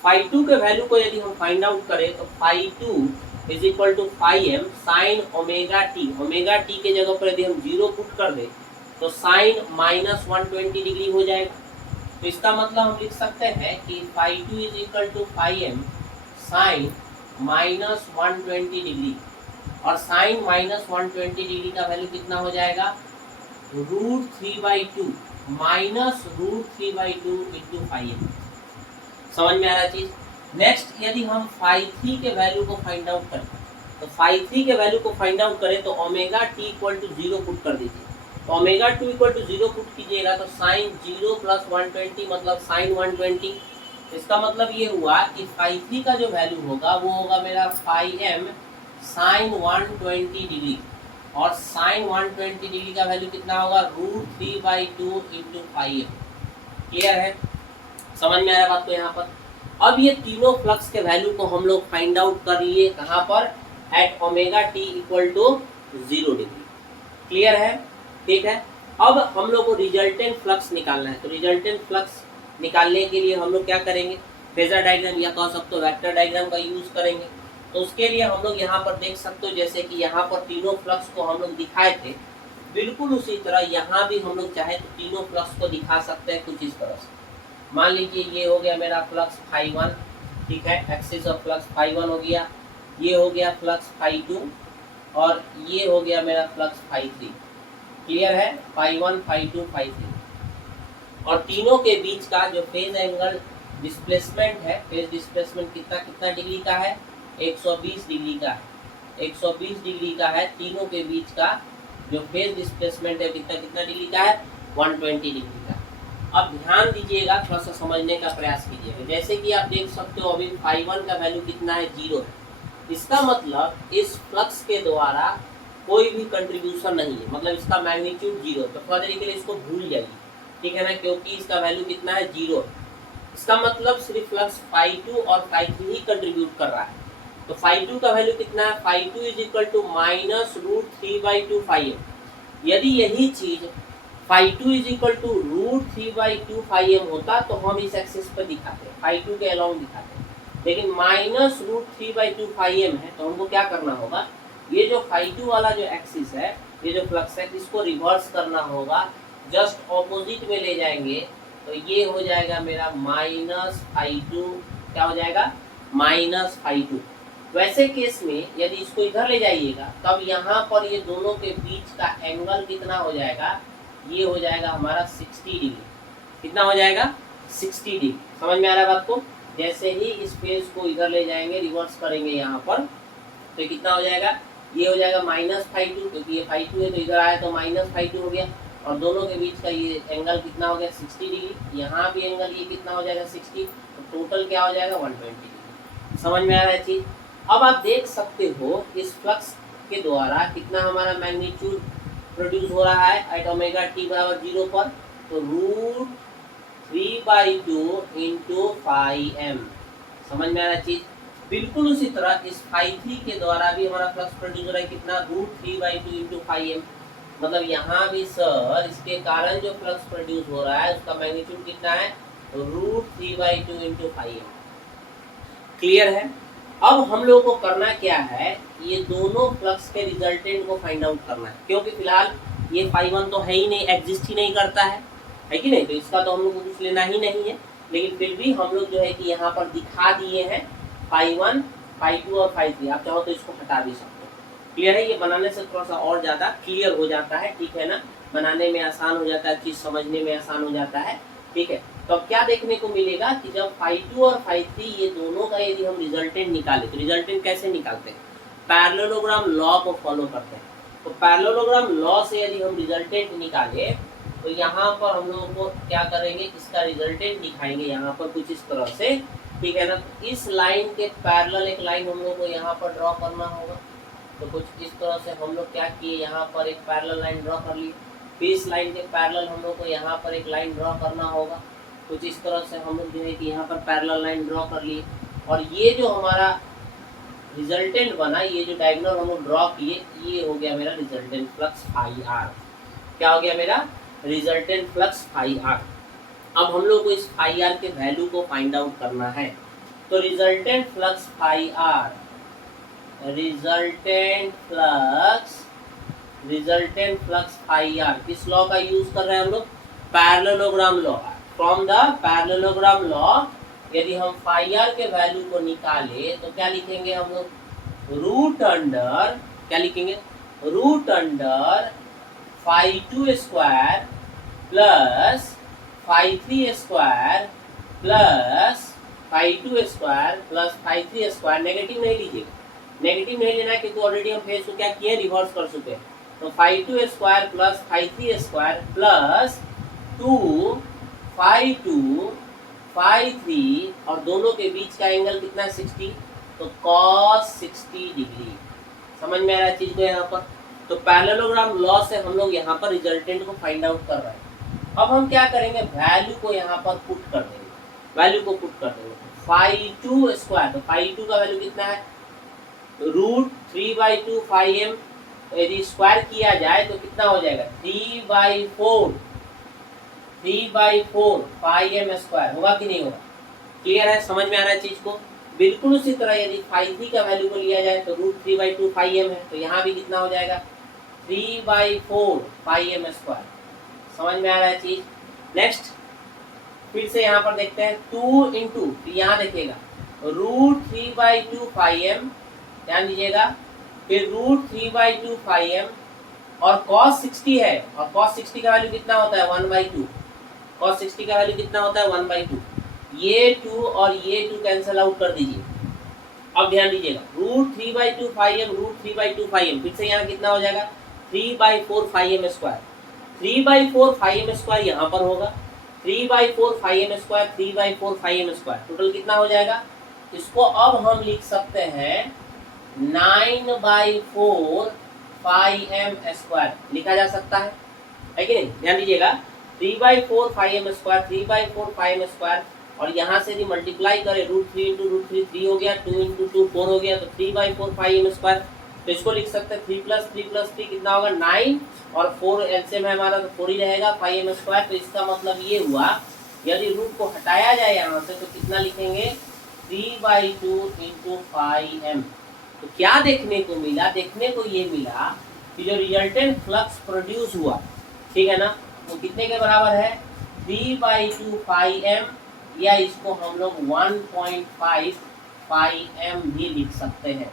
फाई 2 के वैल्यू को यदि हम फाइंड आउट करें तो phi 2 is equal to phi M sine omega T. Omega T के जगह पर यदि हम 0 पुट कर दें तो साइन माइनस 120 डिग्री हो जाएगा। तो इसका मतलब हम लिख सकते हैं कि phi 2 is equal to phi M sine minus 120 degree. और साइन माइनस 120 डिग्री का वैल्यू कितना हो जाएगा, √3/2 माइनस √3/2 इंटू फाई एम। समझ में आ रहा चीज। नेक्स्ट यदि हम फाई 3 के वैल्यू को फाइंड आउट करें तो फाई 3 के वैल्यू को फाइंड आउट करें तो omega T equal to 0 put कर दीजिए। तो ओमेगा 2 इक्वल टू 0 पुट कीजिएगा तो साइन 0 प्लस 120 मतलब साइन 120। इसका मतलब ये हुआ कि फाई 3 का जो वैल्यू होगा वो होगा मेरा फाई एम साइन 120 डिग्री। और साइन 120 डिग्री का वैल्यू कितना होगा, √3/2 इंटू फाई एम। क्लियर है, समझ में आ रहा बात को यहाँ पर। अब ये तीनों फ्लक्स के वैल्यू को हम लोग फाइंड आउट कर लिए कहाँ पर, at omega T equal to 0 degree. Clear है, ठीक है। अब हम लोग को रिजल्टेंट फ्लक्स निकालना है। तो रिजल्टेंट फ्लक्स निकालने के लिए हम लोग क्या करेंगे, फेजर डायग्राम या कह सकते हो वेक्टर डायग्राम का यूज करेंगे। तो उसके लिए हम लोग यहाँ पर देख सकते हो जैसे कि यहाँ पर तीनों फ्लक्स को हम लोग दिखाए थे, बिल्कुल उसी तरह यहाँ भी हम लोग चाहे तो तीनों फ्लक्स को दिखा सकते हैं कुछ इस तरह से। मान लीजिए ये हो गया मेरा फ्लक्स फाई 1, ठीक है, एक्सिस ऑफ फ्लक्स फाई 1 हो गया, ये हो गया फ्लक्स फाई 2 और ये हो गया मेरा फ्लक्स फाई 3। क्लियर है, फाई 1 फाई 2 फाई 3। और तीनों के बीच का जो फेज एंगल डिस्प्लेसमेंट है, फेज डिस्प्लेसमेंट कितना कितना डिग्री का है, 120 डिग्री का है। 120 डिग्री का है तीनों के बीच का जो फेज डिस्प्लेसमेंट है, कितना कितना डिग्री का है, 120 डिग्री का। अब ध्यान दीजिएगा, थोड़ा सा समझने का प्रयास कीजिएगा। जैसे कि आप देख सकते हो अभी फाई 1 का वैल्यू कितना है, 0 है। इसका मतलब इस फ्लक्स के द्वारा कोई भी कंट्रीब्यूशन नहीं है, मतलब इसका मैग्नीट्यूड 0 है। तो थोड़ा देर के लिए इसको भूल जाइए, ठीक है ना, क्योंकि इसका वैल्यू कितना है, 0 है। इसका मतलब सिर्फ फ्लक्स फाई 2 और फाई 3 ही कंट्रीब्यूट कर रहा है। तो फाई 2 का वैल्यू कितना है, phi 2 is equal to minus √3/2 phi M. यदि यही चीज phi 2 is equal to √3/2 phi M होता तो हम इस एक्सिस पर दिखाते, फाई 2 के अलाउंग दिखाते। लेकिन माइनस √3/2 फाई एम है तो हमको क्या करना होगा, ये जो फाई 2 वाला जो एक्सिस है, ये जो फ्लक्स है, इसको रिवर्स करना होगा, जस्ट ऑपोजिट में ले जाएंगे तो ये हो जाएगा मेरा माइनस फाई 2। क्या हो जाएगा, माइनस फाई 2। वैसे केस में यदि इसको इधर ले जाइएगा तब यहाँ पर ये दोनों के बीच का एंगल कितना हो जाएगा, ये हो जाएगा हमारा 60 डिग्री। कितना हो जाएगा, 60 डिग्री। समझ में आ रहा है बात को। जैसे ही इस फेज को इधर ले जाएंगे, रिवर्स करेंगे यहाँ पर, तो कितना हो जाएगा, ये हो जाएगा -φ2, क्योंकि ये φ2 है तो इधर आया तो -φ2 हो गया, और दोनों के बीच का ये एंगल कितना हो गया 60 डिग्री। यहाँ भी एंगल ये कितना हो जाएगा 60, तो टोटल क्या हो जाएगा 120 डिग्री। समझ में आ रहा है चीज। अब आप देख सकते हो इस फ्लक्स के द्वारा कितना हमारा मैग्नीट्यूड प्रोड्यूस हो रहा है एट ओमेगा टी बराबर 0 पर, तो √3/2 इंटू φm। समझ में आ रहा है चीज। बिल्कुल उसी तरह इस φ3 के द्वारा भी हमारा फ्लक्स प्रोड्यूस हो रहा है कितना, √3/2 इंटू φm। मतलब यहाँ भी सर इसके कारण जो फ्लक्स प्रोड्यूस हो रहा है उसका मैग्नीट्यूड कितना है, √3/2 इंटू φm। क्लियर है। अब हम लोगों को करना क्या है, ये दोनों फ्लक्स के रिजल्टेंट को फाइंड आउट करना है, क्योंकि फिलहाल ये φ1 तो है ही नहीं, एग्जिस्ट ही नहीं करता है कि नहीं, तो इसका तो हम लोग को कुछ लेना ही नहीं है। लेकिन फिर भी हम लोग जो है कि यहाँ पर दिखा दिए हैं φ1, φ2 और φ3। आप चाहो तो इसको हटा भी सकते हो। क्लियर है। ये बनाने से थोड़ा सा और ज़्यादा क्लियर हो जाता है, ठीक है ना, बनाने में आसान हो जाता है, चीज़ समझने में आसान हो जाता है, ठीक है। तो अब क्या देखने को मिलेगा कि जब φ2 और φ3 ये दोनों का यदि हम रिजल्टेंट निकाले, तो रिजल्टेंट कैसे निकालते हैं, पैरेललोग्राम लॉ को फॉलो करते हैं। तो पैरेललोग्राम लॉ से यदि हम रिजल्टेंट निकाले तो यहाँ पर हम लोगों को क्या करेंगे, इसका रिजल्टेंट दिखाएंगे यहाँ पर कुछ इस तरह से, ठीक है ना। तो इस लाइन के पैरेलल एक लाइन हम लोग को यहाँ पर ड्रॉ करना होगा। तो कुछ इस तरह से हम लोग क्या किए, यहाँ पर एक पैरेलल लाइन ड्रॉ कर ली। फिर इस लाइन के पैरेलल हम लोग को यहाँ पर एक लाइन ड्रॉ करना होगा। कुछ इस तरह से हम लोग जो है कि यहाँ पर पैरेलल लाइन ड्रॉ कर लिए, और ये जो हमारा रिजल्टेंट बना, ये जो डायगोनल हम लोग ड्रॉ किए, ये हो गया मेरा रिजल्टेंट फ्लक्स φr। क्या हो गया मेरा रिजल्टेंट फ्लक्स φr। अब हम लोग को इस φr के वैल्यू को फाइंड आउट करना है। तो resultant flux φr, resultant flux φr किस लॉ का यूज कर रहे हैं हम लोग, parallelogram law. From the parallelogram law यदि हम φr के वैल्यू को निकाले तो क्या लिखेंगे हम लोग, रूट अंडर, क्या लिखेंगे, root under φ2 square plus φ3 square plus φ2 square plus φ3 square. Negative नहीं लीजिएगा, नेगेटिव नहीं लेना है, क्योंकि ऑलरेडी हम फेस को क्या किए, रिवर्स कर चुके हैं। तो φ2 स्क्वायर प्लस φ3 स्क्वायर प्लस 2 φ2 φ3, और दोनों के बीच का एंगल कितना है 60, तो cos 60 डिग्री। समझ में आ रहा है चीज को यहाँ पर। तो पैरेललोग्राम लॉ से हम लोग यहाँ पर रिजल्टेंट को फाइंड आउट कर रहे हैं। अब हम क्या करेंगे, वैल्यू को यहाँ पर पुट कर देंगे, वैल्यू को पुट कर देंगे। φ2 स्क्वायर, तो φ2 का वैल्यू कितना है, √3/2 φm। यदि स्क्वायर किया जाए तो कितना हो जाएगा, 3/4 φm स्क्वायर, होगा कि नहीं होगा। क्लियर है, समझ में आ रहा है चीज को। बिल्कुल उसी तरह यदि φ3 का वैल्यू को लिया जाए तो √3/2 φm है, तो यहाँ भी कितना हो जाएगा 3/4 φm स्क्वायर। समझ में आ रहा है चीज। नेक्स्ट फिर से यहाँ पर देखते हैं 2 इंटू, यहाँ देखिएगा √3/2 φm, ध्यान दीजिएगा, फिर √3/2 φm, और cos 60 है, और cos 60 का वैल्यू कितना होता है 1/2। cos 60 का वैल्यू कितना होता है 1/2। ये 2 और ये 2 कैंसिल आउट कर दीजिए। अब ध्यान दीजिएगा √3/2 φm, √3/2 φm, फिर से यहाँ कितना हो जाएगा 3/4 φm स्क्वायर। 3/4 φm स्क्वायर यहाँ पर होगा, 3/4 φm square, 3/4 φm square, total कितना हो जाएगा। इसको अब हम लिख सकते हैं 9/4 φm स्क्वायर लिखा जा सकता है कि नहीं। ध्यान दीजिएगा 3/4 φm स्क्वायर, 3/4 φm स्क्वायर, और यहाँ से यदि मल्टीप्लाई करें √3 इंटू √3 3 हो गया, 2 इंटू 2 4 हो गया, तो 3/4 φm स्क्वायर। तो इसको लिख सकते हैं 3 + 3 + 3 कितना होगा 9, और 4 एलसीएम है हमारा तो 4 ही रहेगा φm स्क्वायर। तो इसका मतलब ये हुआ यदि रूट को हटाया जाए यहाँ से तो कितना लिखेंगे 3/2 इंटू φm। तो क्या देखने को मिला, देखने को ये मिला कि जो रिजल्टेंट फ्लक्स प्रोड्यूस हुआ, ठीक है ना, वो कितने के बराबर है 3/2 φm, या इसको हम लोग 1.5 φm भी लिख सकते हैं।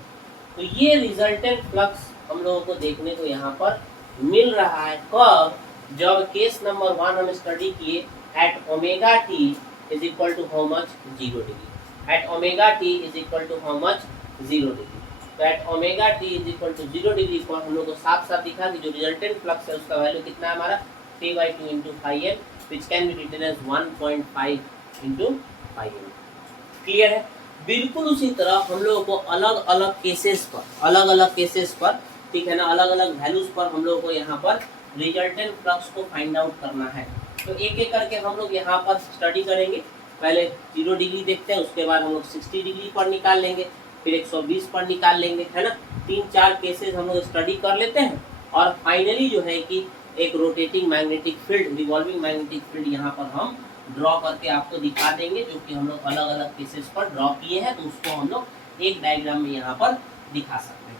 तो ये रिजल्टेंट फ्लक्स हम लोगों को देखने को यहाँ पर मिल रहा है। कब, जब केस नंबर 1 हम स्टडी किए at omega T is equal to how much 0 degree, at omega T is equal to how much 0 degree. तो at omega T is equal to 0 degree पर हम लोग को साफ साफ दिखा कि जो रिजल्टेंट फ्लक्स है उसका वैल्यू कितना है हमारा 3/2 into phi M which can be written as 1.5 into phi M. Clear है। बिल्कुल उसी तरह हम लोगों को अलग अलग केसेस पर ठीक है ना, अलग अलग वैल्यूज पर हम लोगों को यहाँ पर रिजल्टेंट फ्लक्स को फाइंड आउट करना है। तो एक एक करके हम लोग यहाँ पर स्टडी करेंगे। पहले 0 डिग्री देखते हैं, उसके बाद हम लोग 60 डिग्री पर निकाल लेंगे, फिर 120 पर निकाल लेंगे, है ना। 3-4 केसेस हम लोग स्टडी कर लेते हैं और फाइनली जो है कि एक rotating magnetic field, revolving magnetic field यहाँ पर हम ड्रॉ करके आपको दिखा देंगे, जो कि हम लोग अलग अलग केसेस पर ड्रॉ किए हैं। तो उसको हम लोग एक डायग्राम में यहाँ पर दिखा सकते हैं।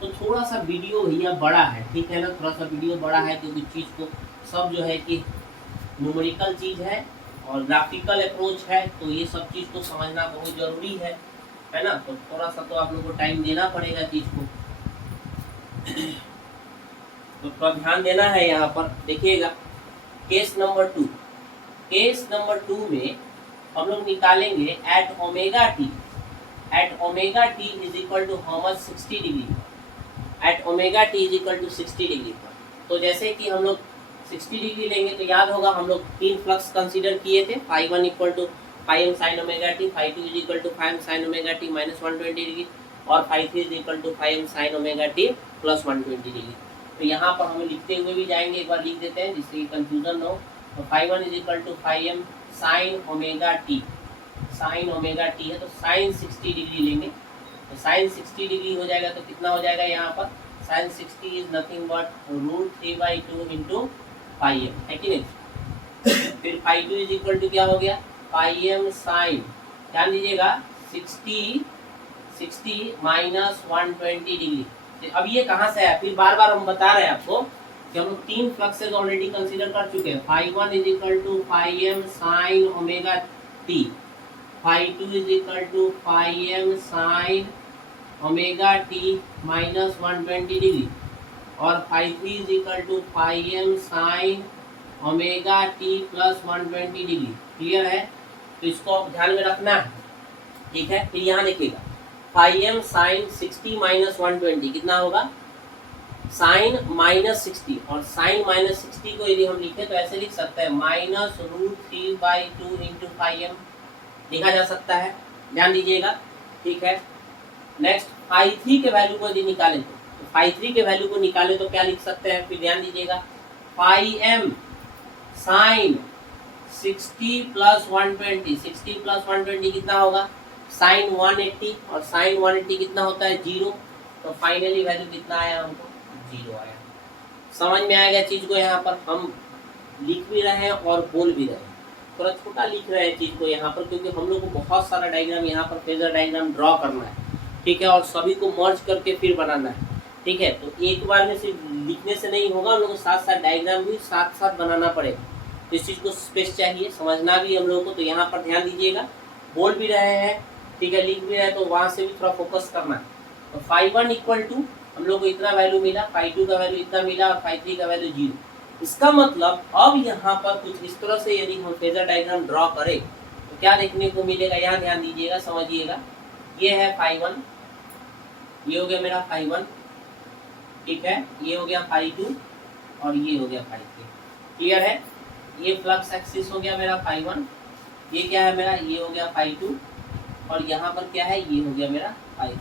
तो थोड़ा सा वीडियो भैया बड़ा है, ठीक है ना, थोड़ा सा वीडियो बड़ा है क्योंकि चीज़ को सब जो है कि न्यूमेरिकल चीज़ है और ग्राफिकल अप्रोच है, तो ये सब चीज़ को समझना बहुत ज़रूरी है ना। तो थोड़ा सा तो आप लोगों को टाइम देना पड़ेगा चीज़ को, तो थोड़ा ध्यान देना है। यहाँ पर देखिएगा केस नंबर 2 में हम लोग निकालेंगे at omega T is equal to how much 60 degree, at omega T is equal to 60 degree पर। तो जैसे कि हम लोग 60 डिग्री लेंगे तो याद होगा हम लोग 3 फ्लक्स कंसीडर किए थे, φ1 equal to φm sin omega t, φ2 is equal to φm sin omega T minus 120 degree और φ3 is equal to φm sin omega T plus 120 degree. तो यहाँ पर हमें लिखते हुए भी जाएंगे, एक बार लिख देते हैं जिससे कि कंफ्यूजन न हो। तो φ1 is equal to φm sin omega T है, तो sin 60 डिग्री लेंगे तो sin 60 डिग्री हो जाएगा। तो कितना हो जाएगा यहाँ पर sin 60 is nothing but √3/2 into φm, है कि नहीं। फिर φ2 इज इक्वल टू क्या हो गया φm sin, ध्यान दीजिएगा 60 माइनस 120 डिग्री। अब ये कहाँ से आया, फिर बार बार हम बता रहे हैं आपको कि हम 3 फ्लक्सेस ऑलरेडी कंसीडर कर चुके हैं। φ1 is equal to φm sin omega t, φ2 is equal to φm sin omega T minus 120 degree और φ3 is equal to φm sin omega T plus 120 degree. Clear है। तो इसको ध्यान में रखना है, ठीक है। फिर यहाँ देखिएगा φm sin 60 माइनस 120 कितना होगा sin माइनस 60, और sin माइनस 60 को यदि हम लिखें तो ऐसे लिख सकते हैं माइनस √3/2 इंटू φm लिखा जा सकता है, ध्यान दीजिएगा, ठीक है। नेक्स्ट φ3 के वैल्यू को यदि निकालें तो φ3 के वैल्यू को निकालें तो क्या लिख सकते हैं, फिर ध्यान दीजिएगा φm sin 60 प्लस 120, 60 प्लस 120 कितना होगा sin 180, और sin 180 कितना होता है 0। तो फाइनली वैल्यू कितना आया हमको 0 आया। समझ में आएगा चीज़ को। यहाँ पर हम लिख भी रहे हैं और बोल भी रहे हैं, थोड़ा छोटा लिख रहे हैं चीज़ को यहाँ पर, क्योंकि हम लोग को बहुत सारा डायग्राम यहाँ पर फेजर डायग्राम ड्रॉ करना है, ठीक है, और सभी को मर्ज करके फिर बनाना है, ठीक है। तो एक बार में सिर्फ लिखने से नहीं होगा, हम लोग को साथ साथ डायग्राम भी साथ साथ बनाना पड़ेगा। तो इस चीज़ को स्पेस चाहिए, समझना भी हम लोगों को। तो यहाँ पर ध्यान दीजिएगा, बोल भी रहे हैं, ठीक है, लिख भी रहे हैं, तो वहाँ से भी थोड़ा फोकस करना है। तो φ1 इक्वल टू हम लोग को इतना वैल्यू मिला, φ2 का वैल्यू इतना मिला और φ3 का वैल्यू 0। इसका मतलब अब यहाँ पर कुछ इस तरह से यदि हम फेजर डायग्राम ड्रॉ करें तो क्या देखने को मिलेगा, यहाँ ध्यान दीजिएगा, समझिएगा। ये है φ1, ये हो गया मेरा φ1, ठीक है, ये हो गया φ2 और ये हो गया φ3। क्लियर है। ये फ्लक्स एक्सिस हो गया मेरा φ1, ये क्या है मेरा, ये हो गया φ2 और यहाँ पर क्या है, ये हो गया मेरा φ3।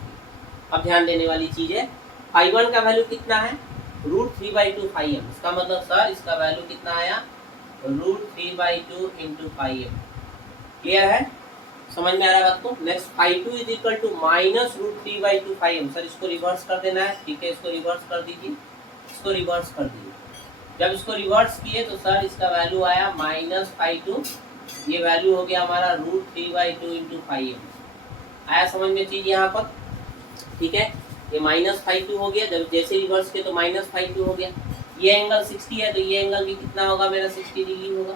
अब ध्यान देने वाली चीज है, φ1 का वैल्यू कितना है √3/2 φm। इसका मतलब सर इसका वैल्यू कितना आया √3/2 इंटू φm। क्लियर है, समझ में आ रहा है बात को। Next φ2 is equal to minus √3/2 φm। Sir इसको रिवर्स कर देना है, ठीक है, इसको रिवर्स कर दीजिए, इसको रिवर्स कर दीजिए। जब इसको रिवर्स किए तो सर इसका वैल्यू आया माइनस φ2, ये वैल्यू हो गया हमारा √3/2 इंटू φm। आया समझ में चीज यहाँ पर, ठीक है। ये माइनस φ2 हो गया, जब जैसे रिवर्स किए तो माइनस φ2 हो गया। ये एंगल 60 है तो ये एंगल भी कितना होगा मेरा 60 डिग्री होगा।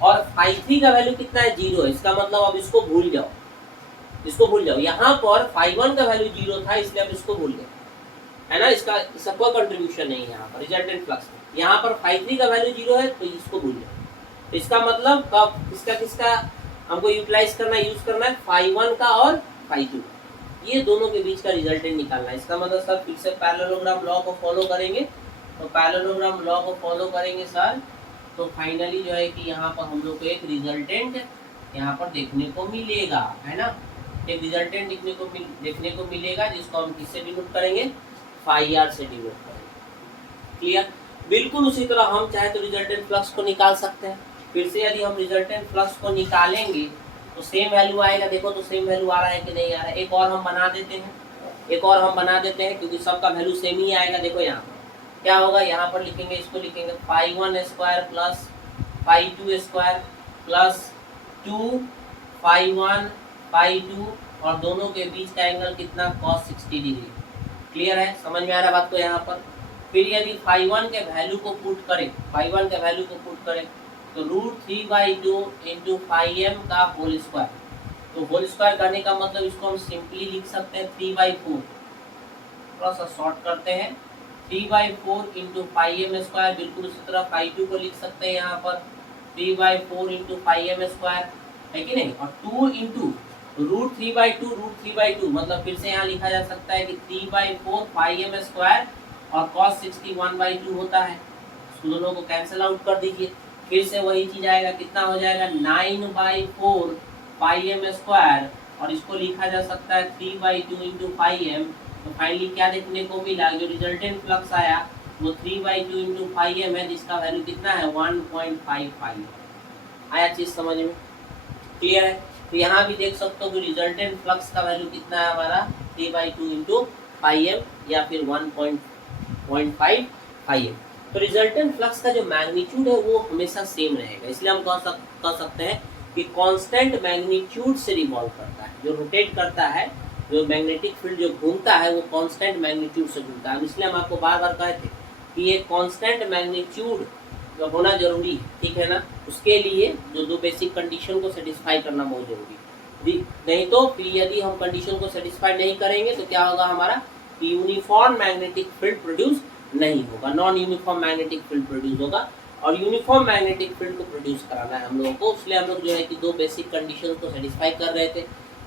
और φ3 का वैल्यू कितना है 0 है। इसका मतलब अब इसको भूल जाओ, इसको भूल जाओ। यहाँ पर φ1 का वैल्यू 0 था इसलिए अब इसको भूल गए, है ना। इसका कोई कंट्रीब्यूशन नहीं है यहाँ पर रिजल्टेंट फ्लक्स में। यहाँ पर φ3 का वैल्यू 0 है तो इसको भूल जाओ। तो इसका मतलब कब किसका हमको यूटिलाइज करना, यूज करना है φ1 का और φ2। ये दोनों के बीच का रिजल्टेंट निकालना है। इसका मतलब सर फिर से पैरेललोग्राम लॉ को फॉलो करेंगे, तो पैरेललोग्राम लॉ को फॉलो करेंगे सर, तो फाइनली जो है कि यहाँ पर हम लोग को एक रिजल्टेंट यहाँ पर देखने को मिलेगा, है ना। एक रिजल्टेंट देखने को मिलेगा जिसको हम किससे डिनोट करेंगे, फाई आर से डिनोट करेंगे। क्लियर। बिल्कुल उसी तरह हम चाहे तो रिजल्टेंट फ्लक्स को निकाल सकते हैं। फिर से यदि हम रिजल्टेंट फ्लक्स को निकालेंगे तो सेम वैल्यू आएगा। देखो तो सेम वैल्यू आ रहा है कि नहीं आ रहा है। एक और हम बना देते हैं, क्योंकि सबका वैल्यू सेम ही आएगा। देखो यहाँ पर क्या होगा, यहाँ पर लिखेंगे, इसको लिखेंगे phi 1 square plus phi 2 square plus 2 phi 1 phi 2, और दोनों के बीच का एंगल कितना, cos 60 डिग्री। क्लियर है, समझ में आ रहा है बात को यहाँ पर। फिर यदि फाई 1 के वैल्यू को पुट करें, तो √3/2 इंटू फाई एम का होल स्क्वायर। तो होल स्क्वायर करने का मतलब इसको हम सिंपली लिख सकते हैं 3/4, थोड़ा सा शॉर्ट करते हैं, 3/4 इंटू फाई एम स्क्वायर। बिल्कुल उसी तरह फाई 2 को लिख सकते हैं यहाँ पर 3/4 इंटू फाई एम स्क्वायर, है कि नहीं। और 2 इंटू √3/2 मतलब फिर से यहाँ लिखा जा सकता है कि 3/4 फाई एम स्क्वायर और cos 60 1/2 होता है। दोनों को कैंसिल आउट कर दीजिए, फिर से वही चीज आएगा, कितना हो जाएगा 9/4 फाई एम स्क्वायर, और इसको लिखा जा सकता है 3/2 इंटू फाई एम। तो फाइनली क्या देखने को मिला, जो रिजल्टेंट फ्लक्स आया वो 3/2 इंटू फाई एम है, जिसका वैल्यू कितना है 1.55। आया चीज समझ में, क्लियर है। तो यहाँ भी देख सकते हो कि रिजल्टेंट फ्लक्स का वैल्यू कितना है हमारा 3/2 इंटू फाई एम या फिर 1.5 फाई एम। तो रिजल्टेंट फ्लक्स का जो मैग्नीट्यूड है वो हमेशा सेम रहेगा, इसलिए हम कह सकते हैं कि कांस्टेंट मैग्नीट्यूड से रिवॉल्व करता है। जो रोटेट करता है, जो मैग्नेटिक फील्ड जो घूमता है वो कांस्टेंट मैग्नीट्यूड से घूमता है। इसलिए हम आपको बार बार कहे थे कि ये कांस्टेंट मैग्नीट्यूड होना जरूरी है, ठीक है ना। उसके लिए जो दो बेसिक कंडीशन को सेटिस्फाई करना बहुत जरूरी है। नहीं तो फिर यदि हम कंडीशन को सेटिस्फाई नहीं करेंगे तो क्या होगा हमारा, यूनिफॉर्म मैग्नेटिक फील्ड प्रोड्यूस नहीं होगा, non uniform magnetic field produce होगा। और यूनिफॉर्म मैग्नेटिक फील्ड को प्रोड्यूस कराना है हम लोगों को, इसलिए हम लोग जो है कि दो बेसिक कंडीशन को सेटिस्फाई कर रहे थे,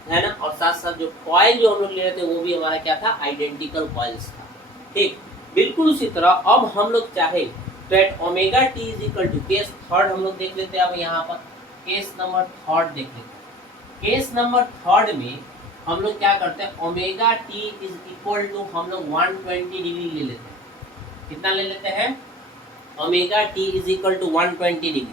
है ना। और साथ साथ जो कॉइल जो हम लोग ले रहे थे वो भी हमारा क्या था, आइडेंटिकल कॉइल्स था, ठीक। बिल्कुल उसी तरह अब हम लोग चाहे तो at omega T is equal to, case third हम लोग देख लेते हैं। अब यहाँ पर केस नंबर थर्ड देख लेते हैं। केस नंबर थर्ड में हम लोग क्या करते हैं, omega T is equal to हम लोग 120 डिग्री ले लेते हैं। कितना ले लेते हैं, omega T is equal to 120 degree.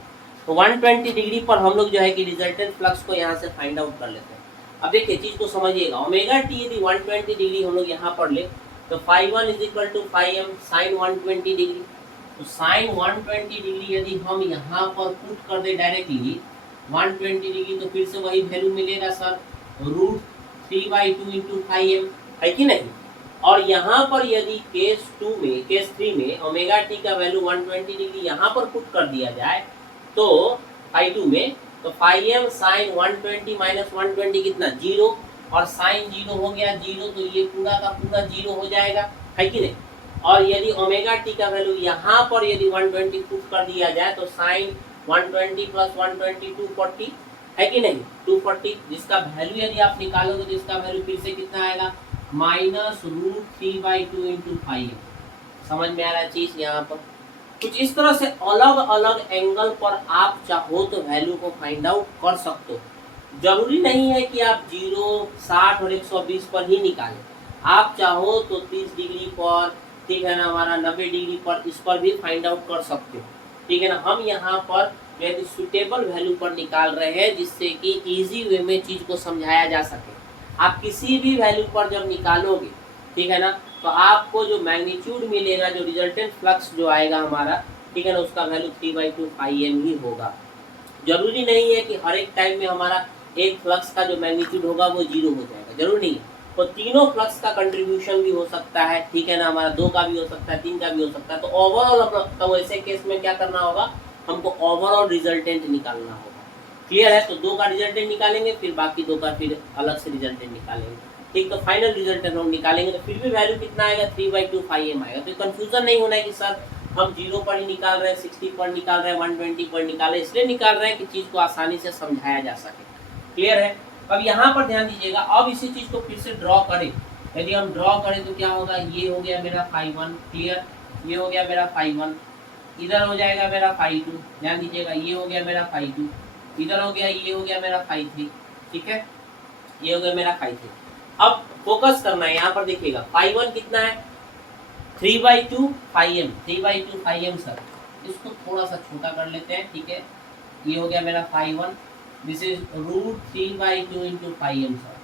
तो 120 डिग्री पर हम लोग जो है कि रिजल्टेंट फ्लक्स को यहाँ से फाइंड आउट कर लेते हैं। अब देखिए चीज को समझिएगा, ओमेगा टी यदि 120 डिग्री हम लोग यहाँ पर ले तो phi 1 is equal to phi M sine 120 degree. तो साइन 120 डिग्री यदि हम यहाँ पर पुट कर दे डायरेक्टली 120 डिग्री, तो फिर से वही वैल्यू मिलेगा सर √3/2 इंटू फाई एम, है कि नहीं। और यहाँ पर यदि केस 3 में ओमेगा टी का वैल्यू 120 डिग्री यहाँ पर पुट कर दिया जाए तो फाई 2 में, तो फाई एम साइन 120 माइनस 120 कितना 0, और साइन 0 हो गया 0, तो ये पूरा का पूरा 0 हो जाएगा, है कि नहीं। और यदि ओमेगा टी का वैल्यू यहाँ पर यदि 120 पुट कर दिया जाए तो साइन 120 प्लस 120 240, है कि नहीं 240, जिसका वैल्यू यदि आप निकालोगे तो इसका वैल्यू फिर से कितना आएगा माइनस √3/2 इंटू फाई। समझ में आ रहा है चीज यहाँ पर। कुछ इस तरह से अलग अलग एंगल पर आप चाहो तो वैल्यू को फाइंड आउट कर सकते हो। जरूरी नहीं है कि आप 0, 60 और 120 पर ही निकालें। आप चाहो तो 30 डिग्री पर, ठीक है ना, हमारा 90 डिग्री पर, इस पर भी फाइंड आउट कर सकते हो, ठीक है ना। हम यहाँ पर जो सुटेबल वैल्यू पर निकाल रहे हैं जिससे कि इजी वे में चीज को समझाया जा सके। आप किसी भी वैल्यू पर जब निकालोगे, ठीक है ना, तो आपको जो मैग्नीट्यूड मिलेगा, जो रिजल्टेंट फ्लक्स जो आएगा हमारा, ठीक है ना, उसका वैल्यू 3/2 फाई एम ही होगा। जरूरी नहीं है कि हर एक टाइम में हमारा एक फ्लक्स का जो मैग्नीट्यूड होगा वो 0 हो जाएगा, जरूर नहीं है। तो तीनों फ्लक्स का कंट्रीब्यूशन भी हो सकता है, ठीक है ना, हमारा 2 का भी हो सकता है, 3 का भी हो सकता है। तो ओवरऑल तो ऐसे केस में क्या करना होगा, हमको ओवरऑल रिजल्टेंट निकालना होगा। क्लियर है। तो 2 का रिजल्टेंट निकालेंगे, फिर बाकी 2 का फिर अलग से रिजल्टेंट निकालेंगे, ठीक। तो फाइनल रिजल्टेंट हम निकालेंगे तो फिर भी वैल्यू कितना आएगा 3/2 फाई एम आएगा। तो कंफ्यूजन नहीं होना है कि सर हम 0 पर ही निकाल रहे हैं, 60 पर निकाल रहे हैं, 120 पर निकाल रहे हैं, इसलिए निकाल रहे हैं कि चीज को आसानी से समझाया जा सके। क्लियर है। अब यहाँ पर ध्यान दीजिएगा, अब इसी चीज को फिर से ड्रॉ करें। यदि हम ड्रॉ करें तो क्या होगा, ये हो गया मेरा φ1, क्लियर, ये हो गया मेरा φ1, इधर हो जाएगा मेरा φ2, ध्यान दीजिएगा, ये हो गया मेरा φ2, इधर हो गया, ये हो गया मेरा φ3, ठीक है, ये हो गया मेरा φ3। अब फोकस करना है यहाँ पर, देखिएगा φ1 कितना है, 3/2 φm, 3/2 φm सर, इसको थोड़ा सा छोटा कर लेते हैं, ठीक है, ये हो गया मेरा φ1, this is √3/2 into φm sir,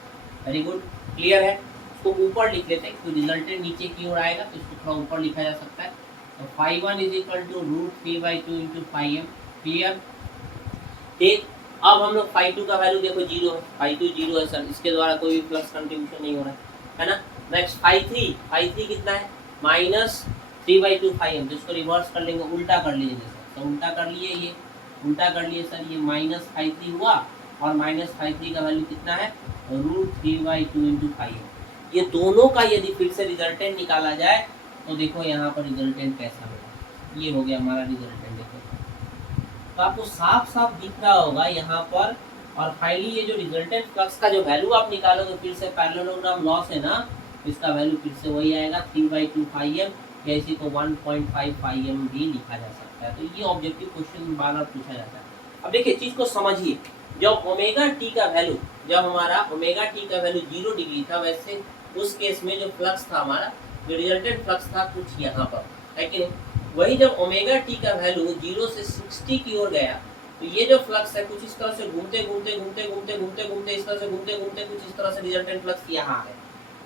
very good, clear है। इसको ऊपर लिख लेते हैं, तो रिजल्टेंट नीचे की ओर आएगा तो इसको थोड़ा ऊपर लिखा जा सकता है, तो φ1 is equal to √3/2 into φm, clear. ठीक, अब हम लोग φ2 का वैल्यू देखो 0 है, φ2 0 है सर, इसके द्वारा कोई भी प्लस कंट्रीब्यूशन नहीं हो रहा है ना। नेक्स्ट φ3 कितना है, -3/2 φm, तो इसको रिवर्स कर लेंगे, उल्टा कर लीजिए सर, तो उल्टा कर लिए, ये उल्टा कर लिए सर, ये -φ3 हुआ, और -φ3 का वैल्यू कितना है, √3/2 इंटू φm। ये दोनों का यदि फिर से रिजल्टेंट निकाला जाए तो देखो यहाँ पर रिजल्टेंट कैसा होगा, ये हो गया हमारा रिजल्टेंट, देखो तो आपको साफ साफ दिख रहा होगा यहाँ पर। और फाइनली ये जो रिजल्टेंट फ्लक्स का जो वैल्यू आप निकालोगे फिर से पैरेललोग्राम लॉ से ना, इसका वैल्यू फिर से वही आएगा 3/2 φm, या इसी को 1.5 φm भी लिखा जा सकता है। तो ये ऑब्जेक्टिव क्वेश्चन बार बार पूछा जाता है। अब देखिए चीज को समझिए, जब ओमेगा टी का वैल्यू, जब हमारा ओमेगा टी का वैल्यू 0 डिग्री था, वैसे उस केस में जो फ्लक्स था हमारा, जो रिजल्टेंट फ्लक्स था कुछ यहाँ पर है कि नहीं, वही जब ओमेगा टी का वैल्यू 0 से 60 की ओर गया तो ये जो फ्लक्स है कुछ इस तरह से घूमते घूमते घूमते घूमते घूमते घूमते इस तरह से घूमते घूमते कुछ इस तरह से रिजल्टेंट फ्लक्स यहाँ है,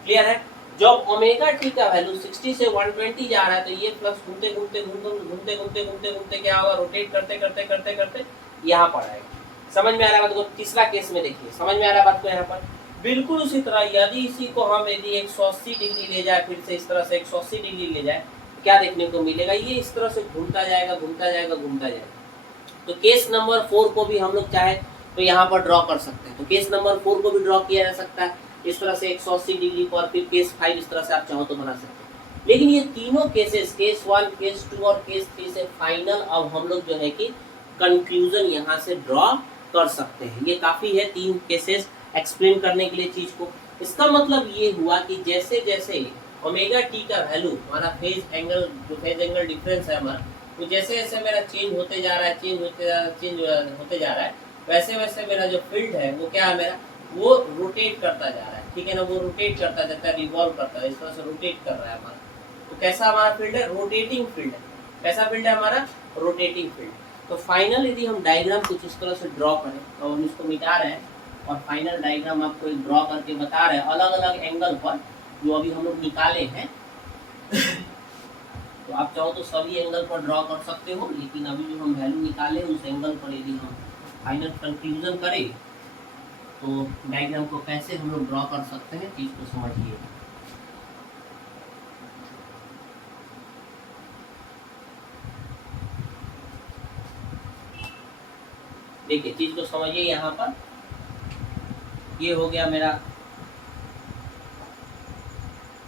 क्लियर है। जब ओमेगा टी का वैल्यू 60 से 120 जा रहा है तो ये फ्लक्स घूमते घूमते घूमते घूमते घूमते घूमते घूमते क्या होगा, रोटेट करते करते करते करते यहाँ पर आएगा। समझ में आ रहा है बात को। तीसरा केस में देखिए, समझ में आ रहा है बात को। यहाँ पर बिल्कुल उसी तरह यदि इसी को हम यदि 180 डिग्री ले जाए, फिर से इस तरह से 180 डिग्री ले जाए, क्या देखने को मिलेगा, ये इस तरह से घूमता जाएगा घूमता जाएगा घूमता जाएगा। तो केस नंबर 4 को भी हम लोग चाहे तो यहाँ पर ड्रॉ कर सकते हैं। तो केस नंबर 4 को भी ड्रॉ किया जा सकता है इस तरह से 180 डिग्री पर, फिर केस 5 इस तरह से आप चाहो तो बना सकते हैं। लेकिन ये तीनों केसेस, केस 1, केस 2 और केस 3 से फाइनल अब हम लोग जो है कि कंक्लूजन यहाँ से ड्रॉ कर सकते हैं। ये काफी है 3 केसेस एक्सप्लेन करने के लिए चीज को। इसका मतलब ये हुआ कि जैसे जैसे ओमेगा टी का वैल्यू, हमारा फेज एंगल, जो फेज एंगल डिफरेंस है हमारा, तो जैसे जैसे मेरा चेंज होते जा रहा है, चेंज होते जा रहा है, वैसे वैसे मेरा जो फील्ड है वो क्या है, मेरा वो रोटेट करता जा रहा है, ठीक है ना, वो रोटेट करता जाता है, रिवॉल्व करता है, इस तरह से रोटेट कर रहा है हमारा। तो कैसा हमारा फील्ड है, रोटेटिंग फील्ड है। कैसा फील्ड है हमारा, रोटेटिंग फील्ड। तो फाइनल यदि हम डायग्राम कुछ इस तरह से ड्रॉ करें, तो हम इसको मिटा रहे हैं और फाइनल डायग्राम आपको एक ड्रॉ करके बता रहे हैं अलग अलग एंगल पर जो अभी हम लोग निकाले हैं। तो आप चाहो तो सभी एंगल पर ड्रॉ कर सकते हो, लेकिन अभी जो हम वैल्यू निकाले उस एंगल पर यदि हम फाइनल कंक्लूजन करें तो डायग्राम को कैसे हम लोग ड्रॉ कर सकते हैं, चीज को समझिए। देखिए चीज को समझिए, यहाँ पर ये हो गया मेरा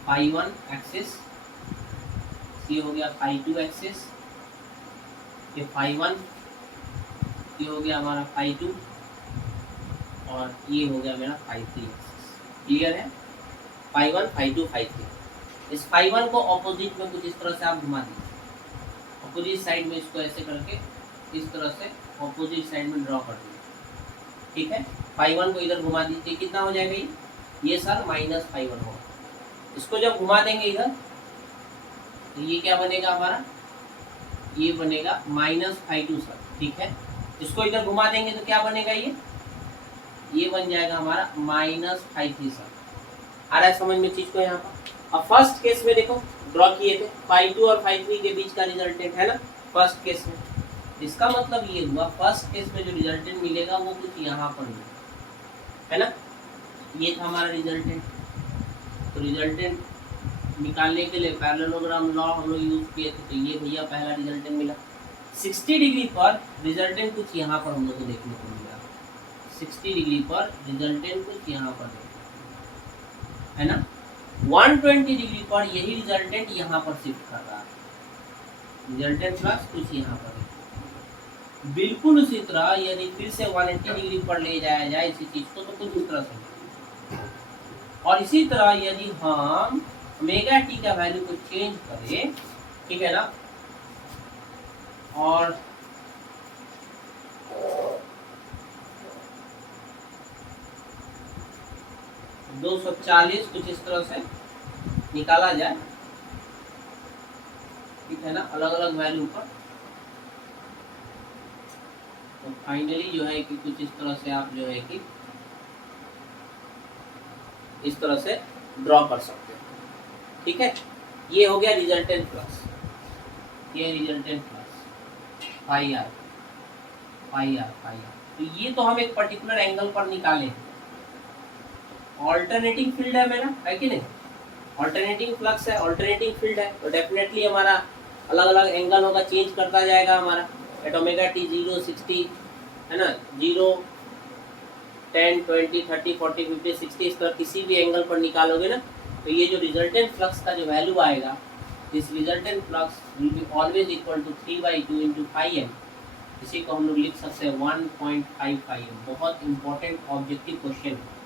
φ1 एक्सिस, ये हो गया φ2 एक्सिस, ये φ1, ये हो गया हमारा φ2 और ये हो गया मेरा φ3 एक्सिस। क्लियर है, φ1 φ2 φ3। इस φ1 को ऑपोजिट में कुछ इस तरह से आप घुमा दीजिए, ऑपोजिट साइड में इसको ऐसे करके इस तरह से ऑपोजिट साइड में ड्रॉ कर दीजिए, ठीक है। φ1 को इधर घुमा दीजिए, कितना हो जाएगा ये सर -φ1 होगा। इसको जब घुमा देंगे इधर तो ये क्या बनेगा हमारा, ये बनेगा -φ2 सर, ठीक है। इसको इधर घुमा देंगे तो क्या बनेगा, ये बन जाएगा हमारा -φ3 सर। आ रहा है समझ में चीज को यहाँ पर। अब फर्स्ट केस में देखो ड्रॉ किए थे φ2 और φ3 के बीच का रिजल्टेंट है ना फर्स्ट केस में। इसका मतलब ये हुआ फर्स्ट केस में जो रिजल्टेंट मिलेगा वो कुछ यहाँ पर मिलेगा, है ना। ये था हमारा रिजल्टेंट। तो रिजल्टेंट निकालने के लिए पैरेललोग्राम लॉ हम लोग यूज किए थे, तो ये भैया पहला रिजल्टेंट मिला। 60 डिग्री पर रिजल्टेंट कुछ यहाँ पर हम लोग को देखने को मिला, 60 डिग्री पर रिजल्टेंट कुछ यहाँ पर है ना। 120 डिग्री पर यही रिजल्टेंट यहाँ पर शिफ्ट कर रहा है, रिजल्टेंट प्लस कुछ यहाँ पर। बिल्कुल उसी तरह यदि फिर से 180 डिग्री पर ले जाया जाए इसी चीज को तो कुछ इस तरह से, और इसी तरह यदि हम ओमेगा टी का वैल्यू को चेंज करें, ठीक है ना, और दो 240 कुछ इस तरह से निकाला जाए, ठीक है ना, अलग अलग वैल्यू पर, तो फाइनली जो है कि कुछ इस तरह से आप जो है कि इस तरह से ड्रॉ कर सकते हैं, ठीक है। ये हो गया रिजल्टेंट फ्लक्स, ये resultant flux phi r, phi r, phi r. तो ये तो हम एक पर्टिकुलर एंगल पर निकाले, ऑल्टरनेटिंग फील्ड है मेरा, है कि नहीं, ऑल्टरनेटिंग फ्लक्स है, ऑल्टरनेटिंग फील्ड है, तो डेफिनेटली हमारा अलग अलग एंगल होगा, चेंज करता जाएगा हमारा, एट ओमेगा टी 0, 60 है ना, 0, 10, 20, 30, 40, 50, 60 इस तरह किसी भी एंगल पर निकालोगे ना, तो ये जो रिजल्टेंट फ्लक्स का जो वैल्यू आएगा, this resultant flux will be always equal to 3/2 into phi m. इसी को हम लोग लिख सकते हैं 1.55 एम। बहुत इंपॉर्टेंट ऑब्जेक्टिव क्वेश्चन है।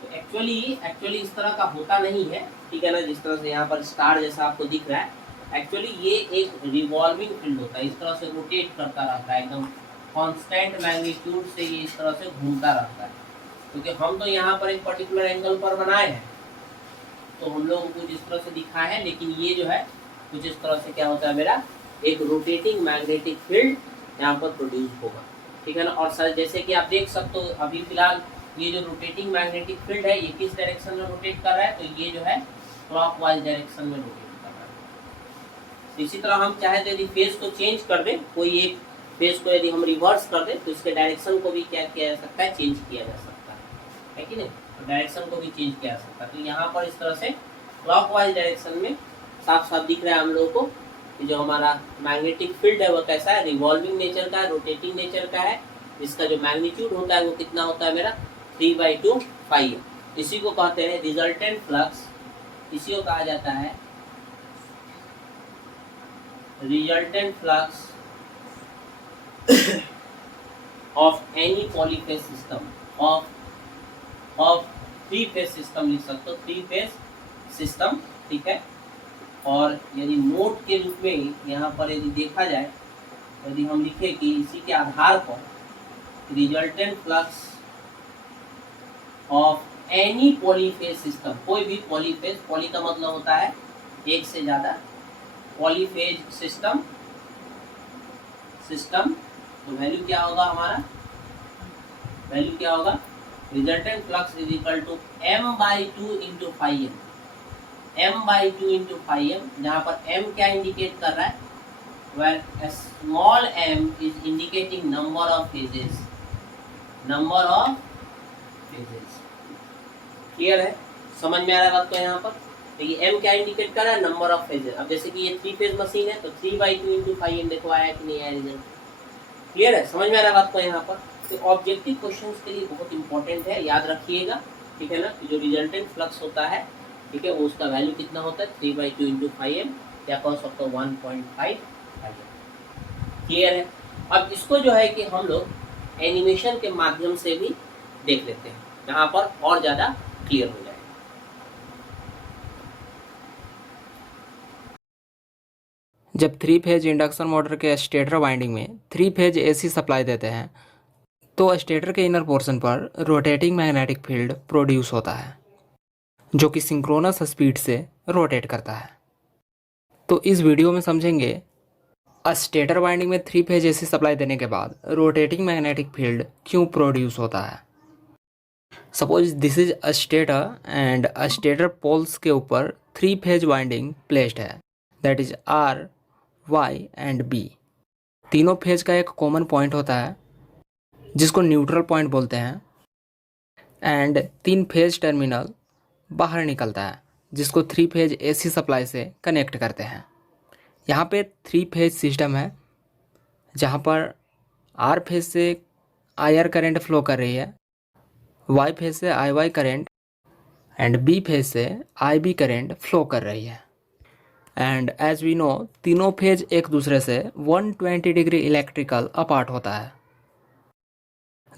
तो एक्चुअली इस तरह का होता नहीं है, ठीक है ना, जिस तरह से यहाँ पर स्टार जैसा आपको दिख रहा है, एक्चुअली ये एक रिवॉल्विंग फील्ड होता है, इस तरह से रोटेट करता रहता है, एकदम कांस्टेंट मैग्नीट्यूड से ये इस तरह से घूमता रहता है, क्योंकि हम तो यहाँ पर एक पर्टिकुलर एंगल पर बनाए हैं, तो हम लोगों को जिस तरह से दिखा है, लेकिन ये जो है कुछ इस तरह से क्या होता है, मेरा एक रोटेटिंग मैग्नेटिक फील्ड यहाँ पर प्रोड्यूस होगा, ठीक है ना। और सर जैसे कि आप देख सकते हो अभी फिलहाल ये जो रोटेटिंग मैग्नेटिक फील्ड है ये किस डायरेक्शन में रोटेट कर रहा है, तो ये जो है क्लॉकवाइज डायरेक्शन में रोटेट कर रहा है। इसी तरह हम चाहे तो यदि फेज को चेंज कर दें, कोई एक फेज को यदि हम रिवर्स कर दें, तो इसके डायरेक्शन को भी क्या किया जा सकता है, चेंज किया जा सकता है कि नहीं, तो डायरेक्शन को भी चेंज किया जा सकता है। तो यहाँ पर इस तरह से क्लॉकवाइज डायरेक्शन में साफ साफ दिख रहा है हम लोगों को कि जो हमारा मैग्नेटिक फील्ड है वो कैसा है, रिवॉल्विंग नेचर का है, रोटेटिंग नेचर का है, इसका जो मैग्नीट्यूड होता है वो कितना होता है मेरा 3/2 फाई। इसी को कहते हैं रिजल्टेंट फ्लक्स, इसी को कहा जाता है resultant flux of any polyphase system, of three phase system लिख सकते हो, थ्री फेज सिस्टम, ठीक है। और यदि नोट के रूप में यहाँ पर यदि देखा जाए, यदि हम लिखे कि इसी के आधार पर resultant flux of any polyphase system, कोई भी पॉलीफेज, पॉली का मतलब होता है एक से ज्यादा, पॉलीफेज सिस्टम, तो वैल्यू क्या होगा हमारा, वैल्यू क्या होगा, resultant flux is equal to m/2 into phi m, m/2 into phi m, जहाँ पर m क्या इंडिकेट कर रहा है, where small m is indicating number of phases, number of phases। Clear है, समझ में आ रहा है बात को यहाँ पर, तो ये m क्या इंडिकेट कर रहा है, नंबर ऑफ फेजेस। अब जैसे कि ये 3 फेज मशीन है तो 3/2 इंटू फाई एम देखो आया कि नहीं आया रिजल्ट, क्लियर है, समझ में आ रहा है बात को यहाँ पर। तो ऑब्जेक्टिव क्वेश्चंस के लिए बहुत इंपॉर्टेंट है, याद रखिएगा, ठीक है ना, जो रिजल्टेंट फ्लक्स होता है, ठीक है, वो उसका वैल्यू कितना होता है 3/2 इंटू फाई एम, क्या कह सकते हो 1.5। क्लियर है। अब इसको जो है कि हम लोग एनिमेशन के माध्यम से भी देख लेते हैं, जहाँ पर और ज़्यादा क्लियर हो जाए। जब 3 फेज इंडक्शन मोटर के स्टेटर वाइंडिंग में 3 फेज एसी सप्लाई देते हैं तो स्टेटर के इनर पोर्शन पर रोटेटिंग मैग्नेटिक फील्ड प्रोड्यूस होता है जो कि सिंक्रोनस स्पीड से रोटेट करता है। तो इस वीडियो में समझेंगे स्टेटर वाइंडिंग में 3 फेज एसी सप्लाई देने के बाद रोटेटिंग मैग्नेटिक फील्ड क्यों प्रोड्यूस होता है। Suppose this is a stator and stator poles के ऊपर 3 फेज वाइंडिंग प्लेस्ड है, that is R, Y and B. तीनों फेज का एक कॉमन पॉइंट होता है जिसको न्यूट्रल पॉइंट बोलते हैं, एंड 3 फेज टर्मिनल बाहर निकलता है जिसको 3 फेज एसी सप्लाई से कनेक्ट करते हैं। यहाँ पे 3 फेज सिस्टम है जहाँ पर आर फेज से आई आर करेंट फ्लो कर रही है, वाई फेज से I Y current and B phase से आई बी करेंट फ्लो कर रही है। एंड एज वी नो तीनों फेज एक दूसरे से 120 डिग्री इलेक्ट्रिकल अपार्ट होता है।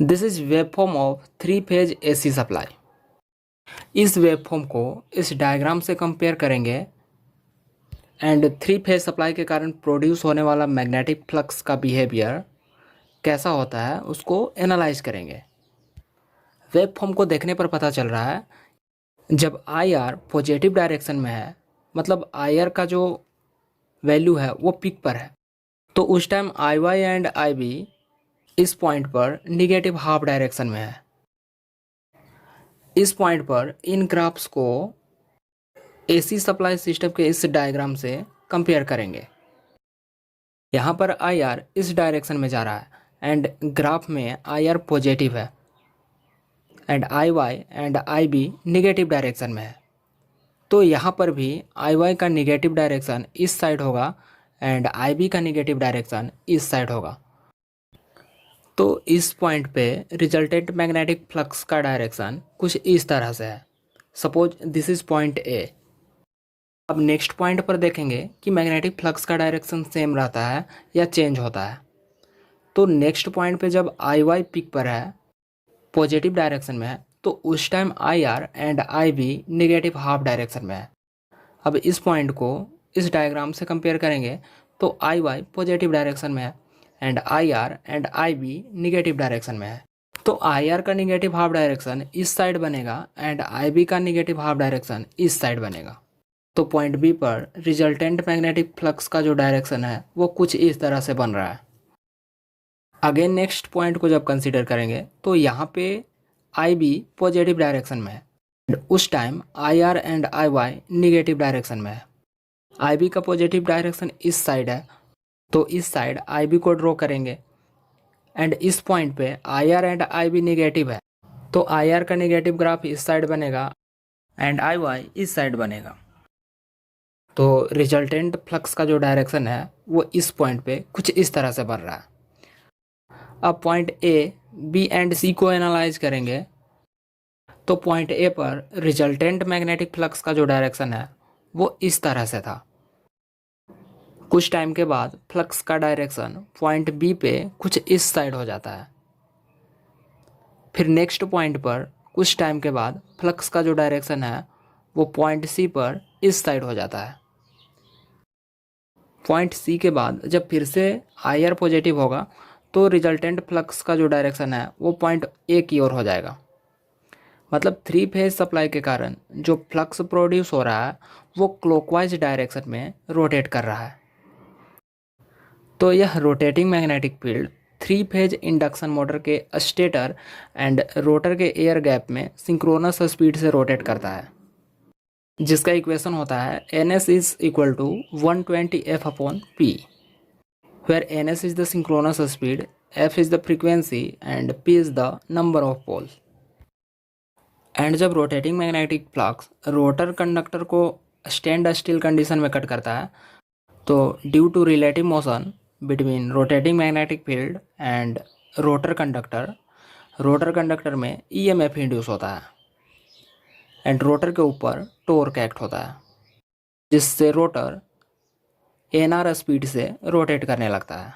This is waveform of 3 phase AC supply. इस वेवफॉर्म को इस डायग्राम से कंपेयर करेंगे एंड 3 फेज सप्लाई के कारण प्रोड्यूस होने वाला मैग्नेटिक फ्लक्स का बिहेवियर कैसा होता है उसको एनालाइज करेंगे। वेवफॉर्म को देखने पर पता चल रहा है जब आई आर पॉजिटिव डायरेक्शन में है, मतलब आई आर का जो वैल्यू है वो पीक पर है, तो उस time I Y and I B इस पॉइंट पर निगेटिव हाफ डायरेक्शन में है। इस पॉइंट पर इन ग्राफ्स को एसी सप्लाई सिस्टम के इस डायग्राम से कंपेयर करेंगे। यहाँ पर आई आर इस डायरेक्शन में जा रहा है एंड ग्राफ में आई आर पॉजिटिव है and I Y and I B negative direction में है। तो यहाँ पर भी आई वाई का निगेटिव डायरेक्शन इस साइड होगा एंड आई बी का निगेटिव डायरेक्शन इस साइड होगा। तो इस पॉइंट पे रिजल्टेंट मैग्नेटिक फ्लक्स का डायरेक्शन कुछ इस तरह से है। Suppose this is point A. अब नेक्स्ट पॉइंट पर देखेंगे कि मैग्नेटिक फ्लक्स का डायरेक्शन सेम रहता है या चेंज होता है। तो नेक्स्ट पॉइंट पे जब आई वाई पिक पर है, पॉजिटिव डायरेक्शन में है, तो उस time I R and I B negative half direction में है। अब इस पॉइंट को इस डायग्राम से कंपेयर करेंगे तो आई वाई पॉजिटिव डायरेक्शन में है and I R and I B negative direction में है। तो आई आर का निगेटिव हाफ डायरेक्शन इस साइड बनेगा एंड आई बी का निगेटिव हाफ डायरेक्शन इस साइड बनेगा। तो पॉइंट बी पर रिजल्टेंट मैग्नेटिक फ्लक्स का जो डायरेक्शन है वो कुछ इस तरह से बन रहा है। अगेन नेक्स्ट पॉइंट को जब कंसीडर करेंगे तो यहाँ पे आई बी पॉजिटिव डायरेक्शन में है एंड उस time I R and I Y negative direction में है। आई बी का पॉजिटिव डायरेक्शन इस साइड है, तो इस साइड आई बी को ड्रॉ करेंगे एंड इस पॉइंट पे I R and I B negative है, तो आई आर का निगेटिव ग्राफ इस साइड बनेगा एंड आई वाई इस साइड बनेगा। तो रिजल्टेंट फ्लक्स का जो डायरेक्शन है वो इस पॉइंट पे कुछ इस तरह से बन रहा है। अब पॉइंट ए, बी एंड सी को एनालाइज करेंगे तो पॉइंट ए पर रिजल्टेंट मैग्नेटिक फ्लक्स का जो डायरेक्शन है वो इस तरह से था। कुछ टाइम के बाद फ्लक्स का डायरेक्शन पॉइंट बी पे कुछ इस साइड हो जाता है। फिर नेक्स्ट पॉइंट पर कुछ टाइम के बाद फ्लक्स का जो डायरेक्शन है वो पॉइंट सी पर इस साइड हो जाता है। पॉइंट सी के बाद जब फिर से आई आर पॉजिटिव होगा तो रिजल्टेंट फ्लक्स का जो डायरेक्शन है वो पॉइंट ए की ओर हो जाएगा। मतलब 3 फेज सप्लाई के कारण जो फ्लक्स प्रोड्यूस हो रहा है वो क्लॉकवाइज डायरेक्शन में रोटेट कर रहा है। तो यह rotating magnetic field 3 phase induction motor के स्टेटर एंड रोटर के एयर गैप में सिंक्रोनस स्पीड से रोटेट करता है, जिसका इक्वेशन होता है ns is equal to 120 f upon p, where ns is the synchronous speed, f is the frequency and p is the number of poles। And जब rotating magnetic flux rotor conductor को स्टैंड स्टिल कंडीशन में कट करता है तो due to relative motion between rotating magnetic field and rotor conductor में ईएमएफ इंड्यूस होता है एंड रोटर के ऊपर टॉर्क एक्ट होता है, जिससे रोटर एनआर स्पीड से रोटेट करने लगता है।